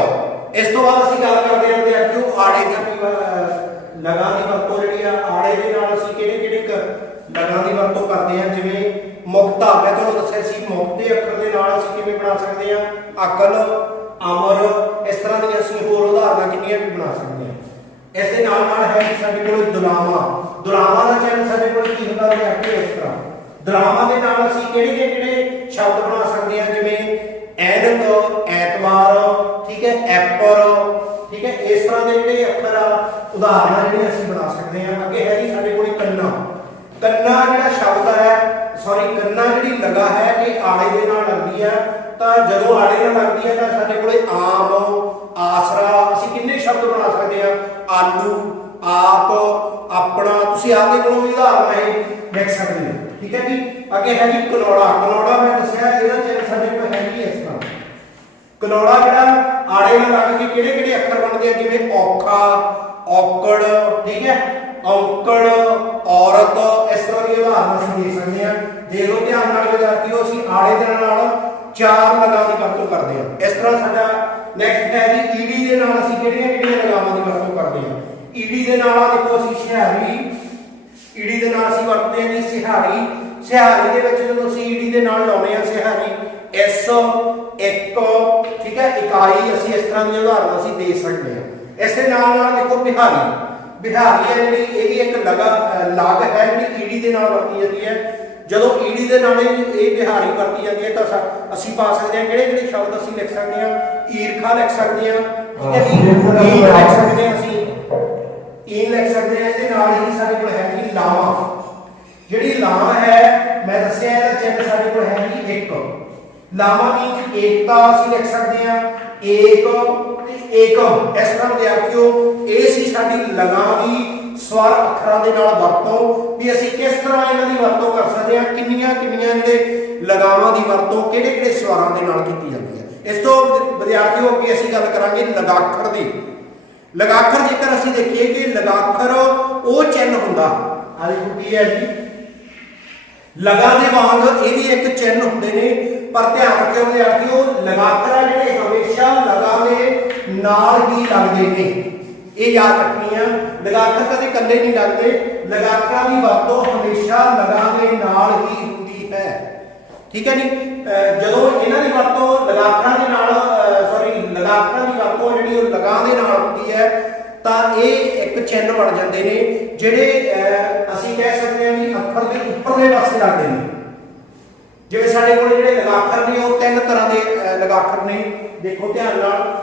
ਇਸ ਤੋਂ ਬਾਅਦ ਅਸੀਂ ਗੱਲ ਕਰਦੇ ਹਾਂ ਵਿਦਿਆਰਥੀਓ ਆੜੇ ਦੀ ਲਗਾਂ ਦੀ ਵਰਤੋਂ ਜਿਹੜੀ ਆ ਆੜੇ ਦੇ ਨਾਲ ਅਸੀਂ ਕਿਹੜੇ ਲਗਾਂ ਦੀ ਵਰਤੋਂ ਕਰਦੇ ਹਾਂ। ਜਿਵੇਂ ਮੁਕਤਾ, ਮੈਂ ਤੁਹਾਨੂੰ ਦੱਸਿਆ ਸੀ ਮੁਕਤੇ ਅੱਖਰ ਦੇ ਨਾਲ ਅਸੀਂ ਕਿਵੇਂ ਬਣਾ ਸਕਦੇ ਹਾਂ, ਅਕਲ, ਅਮਰ। ਇਸ ਤਰ੍ਹਾਂ ਦੀਆਂ ਅਸੀਂ ਹੋਰ ਉਦਾਹਰਨਾਂ ਕਿੰਨੀਆਂ ਵੀ ਬਣਾ ਸਕਦੇ ਹਾਂ। ਇਸ ਦੇ ਨਾਲ ਹੈ ਸਾਡੇ ਕੋਲ ਦੁਲਾਵਾਂ। ਦੁਲਾਵਾਂ ਦਾ ਚਿੰਨ੍ਹ ਸਾਡੇ ਕੋਲ ਕੀ ਹੁੰਦਾ ਹੈ, ਇਸ ਤਰ੍ਹਾਂ। ਦੁਲਾਵਾਂ ਦੇ ਨਾਲ ਅਸੀਂ ਕਿਹੜੇ ਸ਼ਬਦ ਬਣਾ ਸਕਦੇ ਹਾਂ, ਜਿਵੇਂ ਐਨਕ, ਐਤਵਾਰ, ਠੀਕ ਹੈ, ਐਪਰ, ਠੀਕ ਹੈ। ਇਸ ਤਰ੍ਹਾਂ ਦੇ ਜਿਹੜੇ ਅੱਖਰ ਆ ਉਦਾਹਰਨਾਂ ਜਿਹੜੀਆਂ ਅਸੀਂ ਬਣਾ ਸਕਦੇ ਹਾਂ। ਅੱਗੇ ਹੈ ਜੀ ਸਾਡੇ ਕੋਲ ਕੰਨਾ। ਕੰਨਾ ਜਿਹੜਾ ਸ਼ਬਦ ਹੈ, ਸੌਰੀ ਕੰਨਾ ਜਿਹੜੀ ਲਗਾ ਹੈ ਇਹ ਆੜੇ ਦੇ ਨਾਲ ਲੱਗਦੀ ਹੈ। ਤਾਂ ਜਦੋਂ ਆੜੇ ਨਾਲ ਲੱਗਦੀ ਹੈ ਤਾਂ ਸਾਡੇ ਕੋਲੇ ਆਮ, ਆਸਰਾ। ਅਸੀਂ ਕਿੰਨੇ ਸ਼ਬਦ ਬਣਾ ਸਕਦੇ ਹਾਂ, ਆਲੂ, ਆਪ, ਆਪਣਾ। ਤੁਸੀਂ ਆਪਦੇ ਕੋਲੋਂ ਵੀ ਉਦਾਹਰਨ ਇਹ ਲਿਖ ਸਕਦੇ ਹੋ, ਠੀਕ ਹੈ ਜੀ। ਅੱਗੇ ਹੈ ਜੀ ਕਨੌੜਾ। ਕਨੌੜਾ ਮੈਂ ਦੱਸਿਆ ਇਹਦਾ ਚਿੰਨ੍ਹ ਸਾਡੇ ਕੋਲ ਹੈ ਜੀ ਇਸ ਤਰ੍ਹਾਂ। ਕਨੌੜਾ ਜਿਹੜਾ ਆੜੇ ਨਾਲ ਲੱਗ ਕੇ ਕਿਹੜੇ ਅੱਖਰ ਬਣਦੇ ਆ, ਜਿਵੇਂ ਔਖਾ, ਔਕੜ, ਠੀਕ ਹੈ, ਔਂਕੜ, ਔਰਤ। ਇਸ ਤਰ੍ਹਾਂ ਦੀ ਉਦਾਹਰਨ ਅਸੀਂ ਦੇ ਸਕਦੇ ਹਾਂ। ਦੇਖ ਲਓ ਧਿਆਨ ਨਾਲ ਵਿਦਿਆਰਥੀਓ, ਅਸੀਂ ਆੜੇ ਦੇ ਨਾਲ 4 ਲਗਾਂ ਦੀ ਵਰਤੋਂ ਕਰਦੇ ਹਾਂ। ਇਸ ਤਰ੍ਹਾਂ ਸਾਡਾ ਨੈਕਸਟ ਹੈ ਜੀ ਈੜੀ ਦੇ ਨਾਲ ਅਸੀਂ ਕਿਹੜੀਆਂ ਲਗਾਵਾਂ ਦੀ ਵਰਤੋਂ ਕਰਦੇ ਹਾਂ। ਈੜੀ ਦੇ ਨਾਲ ਦੇਖੋ ਅਸੀਂ ਸਿਹਾਰੀ, ਈੜੀ ਦੇ ਨਾਲ ਅਸੀਂ ਵਰਤਦੇ ਹਾਂ ਜੀ ਸਿਹਾਰੀ। ਸਿਹਾਰੀ ਦੇ ਵਿੱਚ ਜਦੋਂ ਅਸੀਂ ਈੜੀ ਦੇ ਨਾਲ ਲਾਉਣੇ ਆ ਸਿਹਾਰੀ, ਇਸ, ਇੱਕ, ਠੀਕ ਹੈ, ਇਕਾਈ। ਅਸੀਂ ਇਸ ਤਰ੍ਹਾਂ ਦੀਆਂ ਉਦਾਹਰਨਾਂ ਅਸੀਂ ਦੇ ਸਕਦੇ ਹਾਂ। ਇਸ ਦੇ ਨਾਲ ਦੇਖੋ ਬਿਹਾਰੀ। ਬਿਹਾਰੀ ਹੈ ਜਿਹੜੀ ਇਹ ਵੀ ਇੱਕ ਲਗ ਹੈ ਜਿਹੜੀ ਈੜੀ ਦੇ ਨਾਲ ਵਰਤੀ ਜਾਂਦੀ ਹੈ। ਜਦੋਂ ਈੜੀ ਦੇ ਨਾਲ ਇਹ ਬਿਹਾਰੀ ਵਰਤੀ ਜਾਂਦੀ ਹੈ ਤਾਂ ਅਸੀਂ ਪਾ ਸਕਦੇ ਹਾਂ ਕਿਹੜੇ ਸ਼ਬਦ ਅਸੀਂ ਲਿਖ ਸਕਦੇ ਹਾਂ, ਈਰਖਾ ਲਿਖ ਸਕਦੇ ਹਾਂ, ਠੀਕ ਹੈ ਜੀ, ਈਨ ਲਿਖ ਸਕਦੇ ਹਾਂ, ਅਸੀਂ ਈਨ ਲਿਖ ਸਕਦੇ ਹਾਂ। ਇਹਦੇ ਨਾਲ ਹੀ ਸਾਡੇ ਕੋਲ ਹੈ ਜੀ ਲਾਵਾਂ। ਜਿਹੜੀ ਲਾਵਾਂ ਹੈ ਮੈਂ ਦੱਸਿਆ ਇਹਦਾ ਚਿੰਨ੍ਹ ਸਾਡੇ ਕੋਲ ਹੈ ਜੀ ਇੱਕ। ਲਾਵਾਂ ਦੀ ਏਕਤਾ ਅਸੀਂ ਲਿਖ ਸਕਦੇ ਹਾਂ, ਏਕ ਤੇ ਏਕਮ। ਇਸ ਤਰ੍ਹਾਂ ਵਿਦਿਆਰਥੀਓ ਇਹ ਸੀ ਸਾਡੀ ਲਗਾਂ ਦੀ ਸਵਰ ਅੱਖਰਾਂ ਦੇ ਨਾਲ ਵਰਤੋਂ, ਵੀ ਅਸੀਂ ਕਿਸ ਤਰ੍ਹਾਂ ਇਹਨਾਂ ਦੀ ਵਰਤੋਂ ਕਰ ਸਕਦੇ ਹਾਂ, ਕਿੰਨੀਆਂ ਜਿਹੜੇ ਲਗਾਵਾਂ ਦੀ ਵਰਤੋਂ ਕਿਹੜੇ ਸਵਰਾਂ ਦੇ ਨਾਲ ਕੀਤੀ ਜਾਂਦੀ ਹੈ। ਇਸ ਤੋਂ ਵਿਦਿਆਰਥੀਓ ਅੱਗੇ ਅਸੀਂ ਗੱਲ ਕਰਾਂਗੇ ਲਗਾਖਰ ਦੀ। ਲਗਾਖਰ ਜੇਕਰ ਅਸੀਂ ਦੇਖੀਏ ਕਿ ਲਗਾਖਰ ਉਹ ਚਿੰਨ੍ਹ ਹੁੰਦਾ, ਆ ਦੇਖੋ ਕੀ ਹੈ ਜੀ, ਲਗਾਂ ਦੇ ਵਾਂਗ ਇਹ ਵੀ ਇੱਕ ਚਿੰਨ੍ਹ ਹੁੰਦੇ ਨੇ। ਪਰ ਧਿਆਨ ਰੱਖਿਓ ਵਿਦਿਆਰਥੀਓ ਲਗਾਖਰ ਜਿਹੜੇ ਹਮੇਸ਼ਾ ਲਗਾਂ ਦੇ ਨਾਲ ਹੀ ਲੱਗਦੇ ਨੇ, ਇਹ ਯਾਦ ਰੱਖਣੀ ਆ। ਲਗਾਖਰ ਕਦੇ ਇਕੱਲੇ ਨਹੀਂ ਲੱਗਦੇ, ਲਗਾਖਰਾਂ ਦੀ ਵਰਤੋਂ ਹਮੇਸ਼ਾ ਲਗਾਂ ਦੇ ਨਾਲ ਹੀ ਹੁੰਦੀ ਹੈ, ਠੀਕ ਹੈ ਜੀ। ਜਦੋਂ ਇਹਨਾਂ ਦੀ ਵਰਤੋਂ ਲਗਾਖਰਾਂ ਦੇ ਨਾਲ ਲਗਾਖਰਾਂ ਦੀ ਵਰਤੋਂ ਜਿਹੜੀ ਉਹ ਲਗਾ ਦੇ ਨਾਲ ਹੁੰਦੀ ਹੈ ਤਾਂ ਇਹ ਇੱਕ ਚਿੰਨ੍ਹ ਬਣ ਜਾਂਦੇ ਨੇ ਜਿਹੜੇ ਅਸੀਂ ਕਹਿ ਸਕਦੇ ਹਾਂ ਵੀ ਅੱਖਰ ਦੇ ਉੱਪਰਲੇ ਪਾਸੇ ਲੱਗਦੇ ਨੇ। ਜਿਵੇਂ ਸਾਡੇ ਕੋਲ ਜਿਹੜੇ ਲਗਾਖਰ ਨੇ ਉਹ ਤਿੰਨ ਤਰ੍ਹਾਂ ਦੇ ਲਗਾਖਰ ਨੇ, ਦੇਖੋ ਧਿਆਨ ਨਾਲ।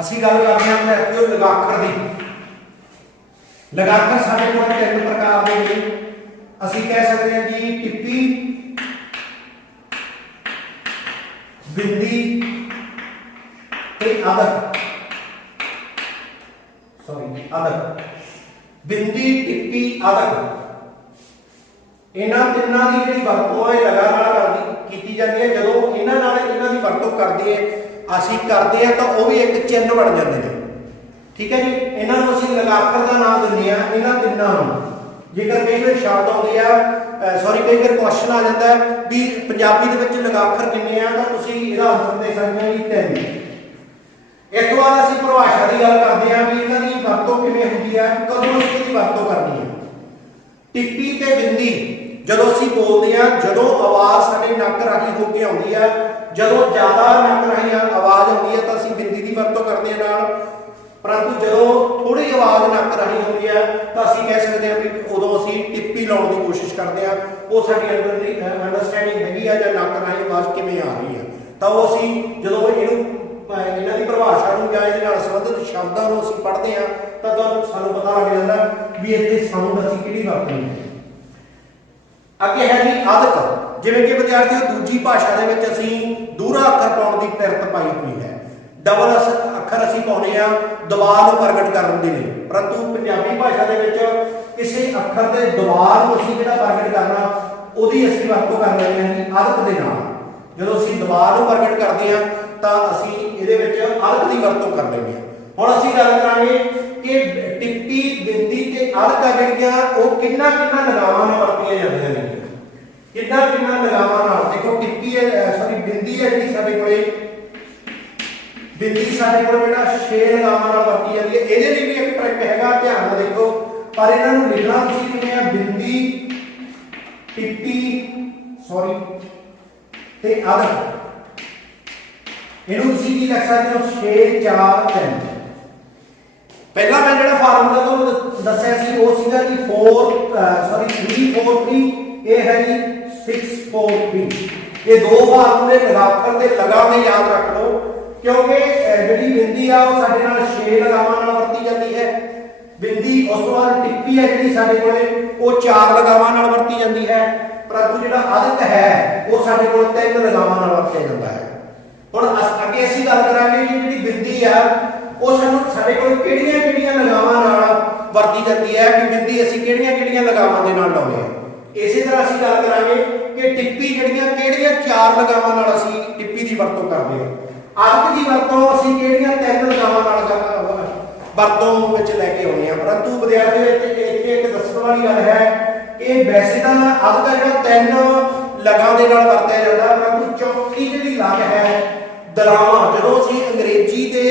ਅਸੀਂ ਗੱਲ ਕਰਦੇ ਹਾਂ ਵਿਦਿਆਰਥੀਓ ਲਗਾਖਰ ਦੀ। ਲਗਾਖਰ ਸਾਡੇ ਕੋਲ ਤਿੰਨ ਪ੍ਰਕਾਰ ਦੇ ਨੇ। ਅਸੀਂ ਕਹਿ ਸਕਦੇ ਹਾਂ ਜੀ ਟਿੱਪੀ, ਬਿੰਦੀ ਤੇ ਅਦਕ। ਅਦਕ, ਬਿੰਦੀ, ਟਿੱਪੀ, ਅਦਕ, ਇਹਨਾਂ ਤਿੰਨਾਂ ਦੀ ਜਿਹੜੀ ਵਰਤੋਂ ਹੈ ਲਗਾਤਾਰ ਕੀਤੀ ਜਾਂਦੀ ਹੈ। ਜਦੋਂ ਇਹਨਾਂ ਦੀ ਵਰਤੋਂ ਅਸੀਂ ਕਰਦੇ ਆ ਤਾਂ ਉਹ ਵੀ ਇੱਕ ਚਿੰਨ੍ਹ ਬਣ ਜਾਂਦੇ ਨੇ, ਠੀਕ ਹੈ ਜੀ। ਇਹਨਾਂ ਨੂੰ ਅਸੀਂ ਲਗਾਖਰ ਦਾ ਨਾਮ ਦਿੰਦੇ ਆ ਇਹਨਾਂ ਤਿੰਨਾਂ ਨੂੰ। ਜੇਕਰ ਕਈ ਵਾਰ ਸ਼ਬਦ ਆਉਂਦੇ ਆ ਕਈ ਵਾਰ ਕੁਐਸਚਨ ਆ ਜਾਂਦਾ ਵੀ ਪੰਜਾਬੀ ਦੇ ਵਿੱਚ ਲਗਾਖਰ ਕਿੰਨੇ ਆ, ਤਾਂ ਤੁਸੀਂ ਇਹਦਾ ਆਨਸਰ ਦੇ ਸਕਦੇ ਹੋ ਜੀ 3। ਇਸ ਤੋਂ ਬਾਅਦ ਅਸੀਂ ਪਰਿਭਾਸ਼ਾ ਦੀ ਗੱਲ ਕਰਦੇ ਆ ਵੀ ਇਹਨਾਂ ਦੀ ਵਰਤੋਂ ਕਿਵੇਂ ਹੁੰਦੀ ਆ, ਕਦੋਂ ਅਸੀਂ ਇਹਦੀ ਵਰਤੋਂ ਕਰਨੀ ਹੈ। ਟਿੱਪੀ ਤੇ ਬਿੰਦੀ ਜਦੋਂ ਅਸੀਂ ਬੋਲਦੇ ਆ, ਜਦੋਂ ਆਵਾਜ਼ ਸਾਡੇ ਨੱਕ ਰਾਹੀਂ ਹੋ ਕੇ ਆਉਂਦੀ ਆ, ਜਦੋਂ ਜ਼ਿਆਦਾ ਨੱਕ ਰਾਹੀਂ ਆਵਾਜ਼ ਆਉਂਦੀ ਹੈ ਤਾਂ ਅਸੀਂ ਬਿੰਦੀ ਦੀ ਵਰਤੋਂ ਕਰਦੇ ਹਾਂ ਨਾਲ। ਪਰੰਤੂ ਜਦੋਂ ਥੋੜੀ ਆਵਾਜ਼ ਨੱਕ ਰਾਹੀਂ ਆਉਂਦੀ ਹੈ ਤਾਂ ਅਸੀਂ ਕਹਿ ਸਕਦੇ ਹਾਂ ਵੀ ਉਦੋਂ ਅਸੀਂ ਟਿੱਪੀ ਲਾਉਣ ਦੀ ਕੋਸ਼ਿਸ਼ ਕਰਦੇ ਹਾਂ। ਉਹ ਸਾਡੀ ਅੰਡਰਸਟੈਂਡਿੰਗ ਹੈਗੀ ਆ ਜਾਂ ਨੱਕ ਰਾਹੀਂ ਆਵਾਜ਼ ਕਿਵੇਂ ਆ ਰਹੀ ਹੈ, ਤਾਂ ਉਹ ਅਸੀਂ ਜਦੋਂ ਇਹਨਾਂ ਦੀ ਪਰਿਭਾਸ਼ਾ ਨੂੰ ਜਾਂ ਇਹਦੇ ਨਾਲ ਸੰਬੰਧਿਤ ਸ਼ਬਦਾਂ ਨੂੰ ਅਸੀਂ ਪੜ੍ਹਦੇ ਹਾਂ ਤਾਂ ਸਾਨੂੰ ਪਤਾ ਲੱਗ ਜਾਂਦਾ ਵੀ ਇੱਥੇ ਸਾਊਂਡ ਅਸੀਂ ਕਿਹੜੀ ਵਰਤਣੀ ਹੈ। ਅੱਗੇ ਹੈ ਜੀ ਅਦਕ। ਜਿਵੇਂ ਕਿ ਵਿਦਿਆਰਥੀਓ ਦੂਜੀ ਭਾਸ਼ਾ ਦੇ ਵਿੱਚ ਅਸੀਂ ਦੂਹਰਾ ਅੱਖਰ ਪਾਉਣ ਦੀ ਪਿਰਤ ਪਾਈ ਹੋਈ ਹੈ। ਡਬਲ ਅੱਖਰ ਅਸੀਂ ਪਾਉਂਦੇ ਆ ਦਬਾਅ ਨੂੰ ਪ੍ਰਗਟ ਕਰਨ ਦੇ ਲਈ, ਪਰੰਤੂ ਪੰਜਾਬੀ ਭਾਸ਼ਾ ਦੇ ਵਿੱਚ ਕਿਸੇ ਅੱਖਰ ਦੇ ਦਬਾਅ ਨੂੰ ਅਸੀਂ ਜਿਹੜਾ ਪ੍ਰਗਟ ਕਰਨਾ ਉਹਦੀ ਅਸੀਂ ਵਰਤੋਂ ਕਰ ਲੈਂਦੇ ਹਾਂ ਜੀ ਅਦਕ ਦੇ ਨਾਲ। ਜਦੋਂ ਅਸੀਂ ਦਬਾਅ ਨੂੰ ਪ੍ਰਗਟ ਕਰਦੇ ਹਾਂ ਤਾਂ ਅਸੀਂ ਇਹਦੇ ਵਿੱਚ ਅਦਕ ਦੀ ਵਰਤੋਂ ਕਰ ਲੈਂਦੇ ਹਾਂ। ਹੁਣ ਅਸੀਂ ਗੱਲ ਕਰਾਂਗੇ ਕਿ ਟਿੱਪੀ, ਬਿੰਦੀ ਤੇ ਅਦਕ ਆ ਜਿਹੜੀਆਂ ਉਹ ਕਿੰਨਾ ਲਗਾਵਾਂ ਨਾਲ ਵਰਤੀਆਂ ਜਾਂਦੀਆਂ ਨੇ। ਕਿੰਨਾ ਲਗਾਵਾਂ ਨਾਲ। ਦੇਖੋ ਟਿੱਪੀ ਬਿੰਦੀ ਹੈ ਜਿਹੜੀ ਸਾਡੇ ਕੋਲੇ, ਬਿੰਦੀ ਸਾਡੇ ਕੋਲ ਜਿਹੜਾ 6 ਲਗਾਵਾਂ ਨਾਲ ਵਰਤੀ ਜਾਂਦੀ ਹੈ। ਇਹਦੇ ਲਈ ਵੀ ਇੱਕ ਟ੍ਰਿਕ ਹੈਗਾ, ਧਿਆਨ ਨਾਲ ਦੇਖੋ। ਪਰ ਇਹਨਾਂ ਨੂੰ ਲਿਖਣਾ ਤੁਸੀਂ ਕਿਵੇਂ ਆ, ਬਿੰਦੀ, ਟਿੱਪੀ ਤੇ ਅਦਕ। ਇਹਨੂੰ ਤੁਸੀਂ ਕੀ ਲਿਖ ਸਕਦੇ ਹੋ 6 4 3। ਪਹਿਲਾਂ ਮੈਂ ਜਿਹੜਾ ਫਾਰਮੂਲਾ ਤੁਹਾਨੂੰ ਦੱਸਿਆ ਸੀ ਉਹ ਸੀਗਾ ਜੀ 3 4 3। ਇਹ ਹੈ ਜੀ 6 4 3। ਇਹ ਦੋ ਫਾਰਮੂਲੇ ਲਗਾਖਰ ਤੇ ਲਗਾ ਦੇ ਯਾਦ ਰੱਖ ਲਓ, ਕਿਉਂਕਿ ਜਿਹੜੀ ਬਿੰਦੀ ਆ ਉਹ ਸਾਡੇ ਨਾਲ 6 ਲਗਾਵਾਂ ਨਾਲ ਵਰਤੀ ਜਾਂਦੀ ਹੈ। ਬਿੰਦੀ ਉਸ ਤੋਂ ਬਾਅਦ ਟਿੱਪੀ ਹੈ ਜਿਹੜੀ ਸਾਡੇ ਕੋਲੇ ਉਹ 4 ਲਗਾਵਾਂ ਨਾਲ ਵਰਤੀ ਜਾਂਦੀ ਹੈ। ਪਰੰਤੂ ਜਿਹੜਾ ਅਦਕ ਹੈ ਉਹ ਸਾਡੇ ਕੋਲ 3 ਲਗਾਵਾਂ ਨਾਲ ਵਰਤਿਆ ਜਾਂਦਾ ਹੈ। ਹੁਣ ਅੱਗੇ ਅਸੀਂ ਗੱਲ ਕਰਾਂਗੇ ਕਿ ਜਿਹੜੀ ਬਿੰਦੀ ਆ ਉਹ ਸਾਡੇ ਕੋਲ ਕਿਹੜੀਆਂ ਲਗਾਵਾਂ ਨਾਲ ਵਰਤੀ ਜਾਂਦੀ ਹੈ, ਕਿ ਬਿੰਦੀ ਅਸੀਂ ਕਿਹੜੀਆਂ ਲਗਾਵਾਂ ਦੇ ਨਾਲ ਲਾਉਂਦੇ ਹਾਂ। ਇਸੇ ਤਰ੍ਹਾਂ ਅਸੀਂ ਗੱਲ ਕਰਾਂਗੇ ਕਿ ਟਿੱਪੀ ਕਿਹੜੀਆਂ 4 ਲਗਾਵਾਂ ਨਾਲ ਅਸੀਂ ਟਿੱਪੀ ਦੀ ਵਰਤੋਂ ਕਰਦੇ ਹਾਂ। ਅਦਕ ਦੀ ਵਰਤੋਂ ਅਸੀਂ ਕਿਹੜੀਆਂ 3 ਲਗਾਵਾਂ ਨਾਲ ਵਰਤੋਂ ਵਿੱਚ ਲੈ ਕੇ ਆਉਂਦੇ ਹਾਂ। ਪਰੰਤੂ ਵਿਦਿਆਰਥੀਓ ਇੱਥੇ ਇੱਕ ਦੱਸਣ ਵਾਲੀ ਗੱਲ ਹੈ ਕਿ ਵੈਸੇ ਤਾਂ ਅਦਕ ਜਿਹੜਾ 3 ਲਗਾਂ ਦੇ ਨਾਲ ਵਰਤਿਆ ਜਾਂਦਾ, ਪਰੰਤੂ ਚੌਥੀ ਜਿਹੜੀ ਲਗ ਹੈ ਦਲਾਵਾਂ, ਜਦੋਂ ਅਸੀਂ ਅੰਗਰੇਜ਼ੀ ਦੇ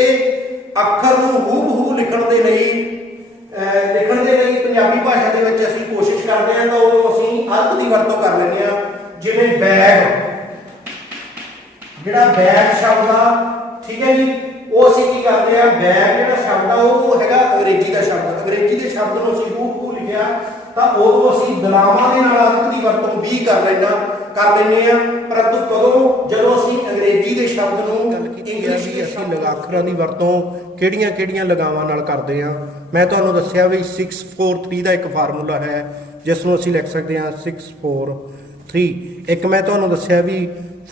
ਅੱਖਰ ਨੂੰ ਹੂਬਹੂ ਲਿਖਣ ਦੇ ਲਈ ਪੰਜਾਬੀ ਭਾਸ਼ਾ ਦੇ ਵਿੱਚ ਅਸੀਂ ਕੋਸ਼ਿਸ਼ ਕਰਦੇ ਹਾਂ ਤਾਂ ਉਦੋਂ ਅਸੀਂ ਅਦਕ ਦੀ ਵਰਤੋਂ ਕਰ ਲੈਂਦੇ ਹਾਂ। ਜਿਵੇਂ ਬੈਗ, ਜਿਹੜਾ ਬੈਗ ਸ਼ਬਦ ਆ, ਠੀਕ ਹੈ ਜੀ, ਉਹ ਅਸੀਂ ਕੀ ਕਰਦੇ ਆ, ਬੈਗ ਜਿਹੜਾ ਸ਼ਬਦ ਆ ਉਹ ਹੈਗਾ ਅੰਗਰੇਜ਼ੀ ਦਾ ਸ਼ਬਦ। ਅੰਗਰੇਜ਼ੀ ਦੇ ਸ਼ਬਦ ਨੂੰ ਅਸੀਂ ਹੂਬਹੂ ਲਿਖਿਆ ਤਾਂ ਉਦੋਂ ਅਸੀਂ ਦਲਾਵਾਂ ਦੇ ਨਾਲ ਅਦਕ ਦੀ ਵਰਤੋਂ ਵੀ ਕਰ ਲੈਂਦੇ ਆ। ਪਰੰਤੂ ਕਦੋਂ, ਜਦੋਂ ਅਸੀਂ ਅੰਗਰੇਜ਼ੀ ਦੇ ਸ਼ਬਦ ਨੂੰ ਇੰਗਲਿਸ਼ ਦੀ ਅਸੀਂ ਲਗਾਖਰਾਂ ਦੀ ਵਰਤੋਂ ਕਿਹੜੀਆਂ ਲਗਾਵਾਂ ਨਾਲ ਕਰਦੇ ਆ। ਮੈਂ ਤੁਹਾਨੂੰ ਦੱਸਿਆ ਵੀ 6 4 3 ਦਾ ਇੱਕ ਫਾਰਮੂਲਾ ਹੈ ਜਿਸ ਨੂੰ ਅਸੀਂ ਲਿਖ ਸਕਦੇ ਹਾਂ 6 4 3। ਇੱਕ ਮੈਂ ਤੁਹਾਨੂੰ ਦੱਸਿਆ ਵੀ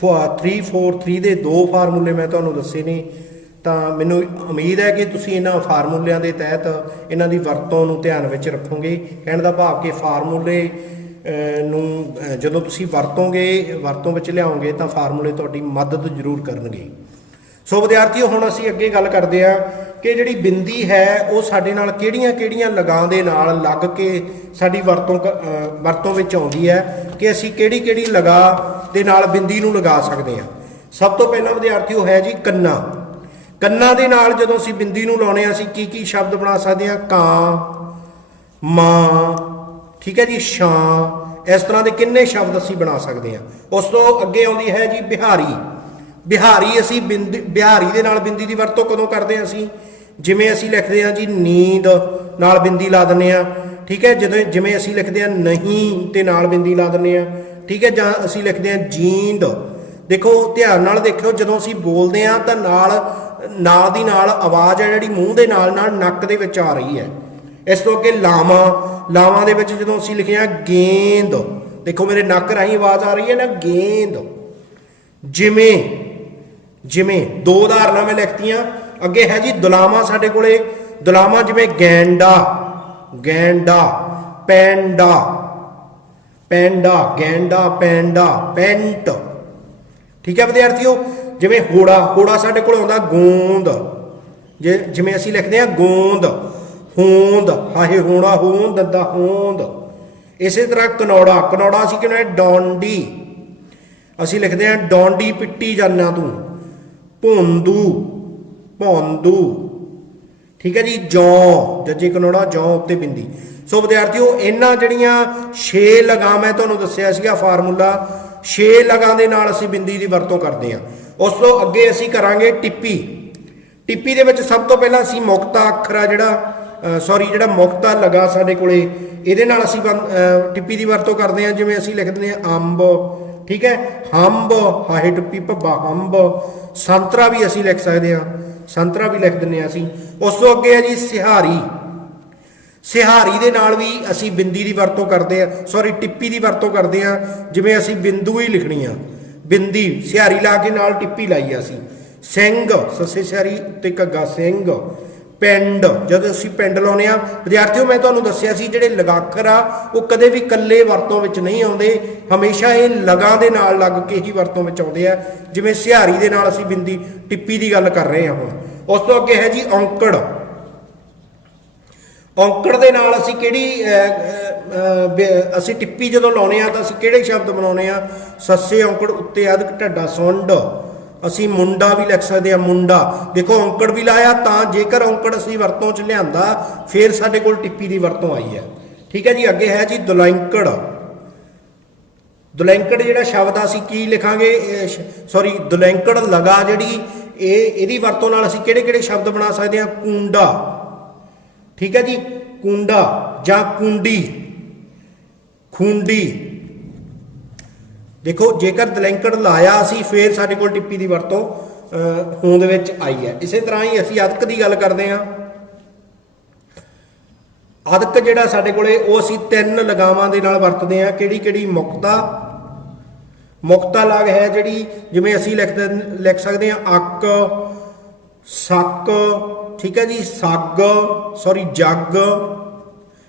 3 4 3 ਦੇ 2 ਫਾਰਮੂਲੇ ਮੈਂ ਤੁਹਾਨੂੰ ਦੱਸੇ ਨੇ। ਤਾਂ ਮੈਨੂੰ ਉਮੀਦ ਹੈ ਕਿ ਤੁਸੀਂ ਇਹਨਾਂ ਫਾਰਮੂਲਿਆਂ ਦੇ ਤਹਿਤ ਇਹਨਾਂ ਦੀ ਵਰਤੋਂ ਨੂੰ ਧਿਆਨ ਵਿੱਚ ਰੱਖੋਗੇ। ਕਹਿਣ ਦਾ ਭਾਵ ਕਿ ਫਾਰਮੂਲੇ ਨੂੰ ਜਦੋਂ ਤੁਸੀਂ ਵਰਤੋਂ ਵਿੱਚ ਲਿਆਓਗੇ ਤਾਂ ਫਾਰਮੂਲੇ ਤੁਹਾਡੀ ਮਦਦ ਜ਼ਰੂਰ ਕਰਨਗੇ। ਸੋ ਵਿਦਿਆਰਥੀਓ ਹੁਣ ਅਸੀਂ ਅੱਗੇ ਗੱਲ ਕਰਦੇ ਹਾਂ ਕਿ ਜਿਹੜੀ ਬਿੰਦੀ ਹੈ ਉਹ ਸਾਡੇ ਨਾਲ ਕਿਹੜੀਆਂ ਲਗਾਂ ਦੇ ਨਾਲ ਲੱਗ ਕੇ ਸਾਡੀ ਵਰਤੋਂ ਵਿੱਚ ਆਉਂਦੀ ਹੈ, ਕਿ ਅਸੀਂ ਕਿਹੜੀ ਲਗਾ ਦੇ ਨਾਲ ਬਿੰਦੀ ਨੂੰ ਲਗਾ ਸਕਦੇ ਹਾਂ। ਸਭ ਤੋਂ ਪਹਿਲਾਂ ਵਿਦਿਆਰਥੀਓ ਹੈ ਜੀ ਕੰਨਾ। ਕੰਨਾਂ ਦੇ ਨਾਲ ਜਦੋਂ ਅਸੀਂ ਬਿੰਦੀ ਨੂੰ ਲਾਉਣੇ ਆ, ਅਸੀਂ ਕੀ ਸ਼ਬਦ ਬਣਾ ਸਕਦੇ ਹਾਂ? ਕਾਂ, ਮਾਂ, ਠੀਕ ਹੈ ਜੀ, ਛਾਂ, ਇਸ ਤਰ੍ਹਾਂ ਦੇ ਕਿੰਨੇ ਸ਼ਬਦ ਅਸੀਂ ਬਣਾ ਸਕਦੇ ਹਾਂ। ਉਸ ਤੋਂ ਅੱਗੇ ਆਉਂਦੀ ਹੈ ਜੀ ਬਿਹਾਰੀ। ਬਿਹਾਰੀ ਅਸੀਂ ਬਿਹਾਰੀ ਦੇ ਨਾਲ ਬਿੰਦੀ ਦੀ ਵਰਤੋਂ ਕਦੋਂ ਕਰਦੇ ਹਾਂ? ਅਸੀਂ ਜਿਵੇਂ ਅਸੀਂ ਲਿਖਦੇ ਹਾਂ ਜੀ ਨੀਂਦ ਨਾਲ ਬਿੰਦੀ ਲਾ ਦਿੰਦੇ ਹਾਂ, ਠੀਕ ਹੈ। ਜਦੋਂ ਜਿਵੇਂ ਅਸੀਂ ਲਿਖਦੇ ਹਾਂ ਨਹੀਂ ਤੇ ਨਾਲ ਬਿੰਦੀ ਲਾ ਦਿੰਦੇ ਹਾਂ, ਠੀਕ ਹੈ। ਜਾਂ ਅਸੀਂ ਲਿਖਦੇ ਹਾਂ ਜੀਂਦ। ਦੇਖੋ ਧਿਆਨ ਨਾਲ ਦੇਖਿਓ, ਜਦੋਂ ਅਸੀਂ ਬੋਲਦੇ ਹਾਂ ਤਾਂ ਨਾਲ ਦੀ ਨਾਲ ਆਵਾਜ਼ ਹੈ ਜਿਹੜੀ ਮੂੰਹ ਦੇ ਨਾਲ ਨੱਕ ਦੇ ਵਿੱਚ ਆ ਰਹੀ ਹੈ। ਇਸ ਤੋਂ ਅੱਗੇ ਲਾਵਾਂ ਦੇ ਵਿੱਚ ਜਦੋਂ ਅਸੀਂ ਲਿਖਿਆ ਗੇਂਦ, ਦੇਖੋ ਮੇਰੇ ਨੱਕ ਰਾਹੀਂ ਆਵਾਜ਼ ਆ ਰਹੀ ਹੈ ਨਾ, ਗੇਂਦ। ਜਿਵੇਂ ਦੋ ਉਦਾਹਰਨਾਂ ਮੈਂ ਲਿਖਤੀਆਂ। ਅੱਗੇ ਹੈ ਜੀ ਦੁਲਾਵਾਂ ਸਾਡੇ ਕੋਲੇ। ਦੁਲਾਵਾਂ ਜਿਵੇਂ ਗੈਂਡਾ, ਪੈਂਡਾ, ਗੈਂਡਾ, ਪੈਂਡਾ, ਪੈਂਟ, ਠੀਕ ਹੈ ਵਿਦਿਆਰਥੀਓ। ਜਿਵੇਂ ਹੋੜਾ ਸਾਡੇ ਕੋਲ ਆਉਂਦਾ ਗੋਂਦ। ਜਿਵੇਂ ਅਸੀਂ ਲਿਖਦੇ ਹਾਂ ਗੋਂਦ, ਹੋਂਦ, ਹਾਹੇ ਹੋਣਾ, ਹੋਂਦ, ਦੰਦਾ, ਹੋਂਦ। ਇਸੇ ਤਰ੍ਹਾਂ ਕਨੌੜਾ ਅਸੀਂ ਕਹਿੰਦੇ ਡੌਂਡੀ, ਅਸੀਂ ਲਿਖਦੇ ਹਾਂ ਡੌਂਡੀ ਪਿੱਟੀ ਜਾਨਾ ਤੂੰ। ਭੌਂਦੂ, ਠੀਕ ਹੈ ਜੀ। ਜੌਂ, ਜੱਜੇ ਕਨੌੜਾ, ਜੌਂ ਉੱਤੇ ਬਿੰਦੀ। ਸੋ ਵਿਦਿਆਰਥੀਓ ਇਹਨਾਂ ਜਿਹੜੀਆਂ 6 ਲਗਾਂ ਮੈਂ ਤੁਹਾਨੂੰ ਦੱਸਿਆ ਸੀਗਾ ਫਾਰਮੂਲਾ, 6 ਲਗਾਂ ਦੇ ਨਾਲ ਅਸੀਂ ਬਿੰਦੀ ਦੀ ਵਰਤੋਂ ਕਰਦੇ ਹਾਂ। ਉਸ ਤੋਂ ਅੱਗੇ ਅਸੀਂ ਕਰਾਂਗੇ ਟਿੱਪੀ ਦੇ ਵਿੱਚ ਸਭ ਤੋਂ ਪਹਿਲਾਂ ਅਸੀਂ ਮੁਕਤਾ ਅੱਖਰ ਆ ਜਿਹੜਾ ਮੁਕਤਾ ਲਗਾ ਸਾਡੇ ਕੋਲੇ, ਇਹਦੇ ਨਾਲ ਅਸੀਂ ਟਿੱਪੀ ਦੀ ਵਰਤੋਂ ਕਰਦੇ ਹਾਂ। ਜਿਵੇਂ ਅਸੀਂ ਲਿਖ ਦਿੰਦੇ ਹਾਂ ਅੰਬ, ਠੀਕ ਹੈ, ਹੰਬ, ਹਾਹੇ ਟੁੱਪੀ ਭੱਬਾ ਹੰਬ। ਸੰਤਰਾ ਵੀ ਅਸੀਂ ਲਿਖ ਸਕਦੇ ਹਾਂ, ਸੰਤਰਾ ਵੀ ਲਿਖ ਦਿੰਦੇ ਹਾਂ ਅਸੀਂ। ਉਸ ਤੋਂ ਅੱਗੇ ਹੈ ਜੀ ਸਿਹਾਰੀ ਦੇ ਨਾਲ ਵੀ ਅਸੀਂ ਬਿੰਦੀ ਦੀ ਵਰਤੋਂ ਕਰਦੇ ਹਾਂ, ਟਿੱਪੀ ਦੀ ਵਰਤੋਂ ਕਰਦੇ ਹਾਂ। ਜਿਵੇਂ ਅਸੀਂ ਬਿੰਦੂ ਹੀ ਲਿਖਣੀ ਆ, ਬਿੰਦੀ ਸਿਹਾਰੀ ਲਾ ਕੇ ਨਾਲ ਟਿੱਪੀ ਲਾਈ ਆ ਅਸੀਂ। ਸਿੰਘ, ਸੱਸੇ ਸਿਹਾਰੀ ਉੱਤੇ ਘੱਗਾ, ਸਿੰਘ। ਪਿੰਡ, ਜਦੋਂ ਅਸੀਂ ਪਿੰਡ ਲਾਉਂਦੇ ਆ ਵਿਦਿਆਰਥੀਓ, ਮੈਂ ਤੁਹਾਨੂੰ ਦੱਸਿਆ ਸੀ ਜਿਹੜੇ ਲਗਾਖਰ ਆ ਉਹ ਕਦੇ ਵੀ ਇਕੱਲੇ ਵਰਤੋਂ ਵਿੱਚ ਨਹੀਂ ਆਉਂਦੇ, ਹਮੇਸ਼ਾ ਇਹ ਲਗਾਂ ਦੇ ਨਾਲ ਲੱਗ ਕੇ ਹੀ ਵਰਤੋਂ ਵਿੱਚ ਆਉਂਦੇ ਆ। ਜਿਵੇਂ ਸਿਹਾਰੀ ਦੇ ਨਾਲ ਅਸੀਂ ਬਿੰਦੀ ਟਿੱਪੀ ਦੀ ਗੱਲ ਕਰ ਰਹੇ ਹਾਂ ਹੁਣ। ਉਸ ਤੋਂ ਅੱਗੇ ਹੈ ਜੀ ਔਂਕੜ। ਔਂਕੜ ਦੇ ਨਾਲ ਅਸੀਂ ਅਸੀਂ ਟਿੱਪੀ ਜਦੋਂ ਲਾਉਣੇ ਆ ਤਾਂ ਅਸੀਂ ਕਿਹੜੇ ਸ਼ਬਦ ਬਣਾਉਣੇ ਆ? ਸੱਸੇ ਔਂਕੜ ਉੱਤੇ ਅਧਿਕ ਢੱਡਾ ਸੁੰਡ। ਅਸੀਂ ਮੁੰਡਾ ਵੀ ਲਿਖ ਸਕਦੇ ਹਾਂ, ਮੁੰਡਾ। ਦੇਖੋ ਔਂਕੜ ਵੀ ਲਾਇਆ ਤਾਂ ਜੇਕਰ ਔਂਕੜ ਅਸੀਂ ਵਰਤੋਂ 'ਚ ਲਿਆਂਦਾ ਫਿਰ ਸਾਡੇ ਕੋਲ ਟਿੱਪੀ ਦੀ ਵਰਤੋਂ ਆਈ ਹੈ, ਠੀਕ ਹੈ ਜੀ। ਅੱਗੇ ਹੈ ਜੀ ਦੁਲੈਂਕੜ। ਜਿਹੜਾ ਸ਼ਬਦ ਆ ਅਸੀਂ ਕੀ ਲਿਖਾਂਗੇ? ਦੁਲੈਂਕੜ ਲਗਾ ਜਿਹੜੀ ਇਹਦੀ ਵਰਤੋਂ ਨਾਲ ਅਸੀਂ ਕਿਹੜੇ ਸ਼ਬਦ ਬਣਾ ਸਕਦੇ ਹਾਂ? ਕੂੰਡਾ, ਠੀਕ ਹੈ ਜੀ, ਕੂੰਡਾ। ਜਾਂ ਖੂੰਡੀ। ਦੇਖੋ ਜੇਕਰ ਦਲੈਂਕੜ ਲਾਇਆ ਅਸੀਂ ਫਿਰ ਸਾਡੇ ਕੋਲ ਟਿੱਪੀ ਦੀ ਵਰਤੋਂ ਹੋਂਦ ਵਿੱਚ ਆਈ ਹੈ। ਇਸੇ ਤਰ੍ਹਾਂ ਹੀ ਅਸੀਂ ਅਦਕ ਦੀ ਗੱਲ ਕਰਦੇ ਹਾਂ। ਅਦਕ ਜਿਹੜਾ ਸਾਡੇ ਕੋਲੇ ਉਹ ਅਸੀਂ 3 ਲਗਾਵਾਂ ਦੇ ਨਾਲ ਵਰਤਦੇ ਹਾਂ। ਕਿਹੜੀ? ਮੁਕਤਾ ਲਗ ਹੈ ਜਿਹੜੀ, ਜਿਵੇਂ ਅਸੀਂ ਲਿਖ ਸਕਦੇ ਹਾਂ ਅੱਕ, ਸੱਕ, ਠੀਕ ਹੈ ਜੀ, ਸੱਗ, ਜੱਗ।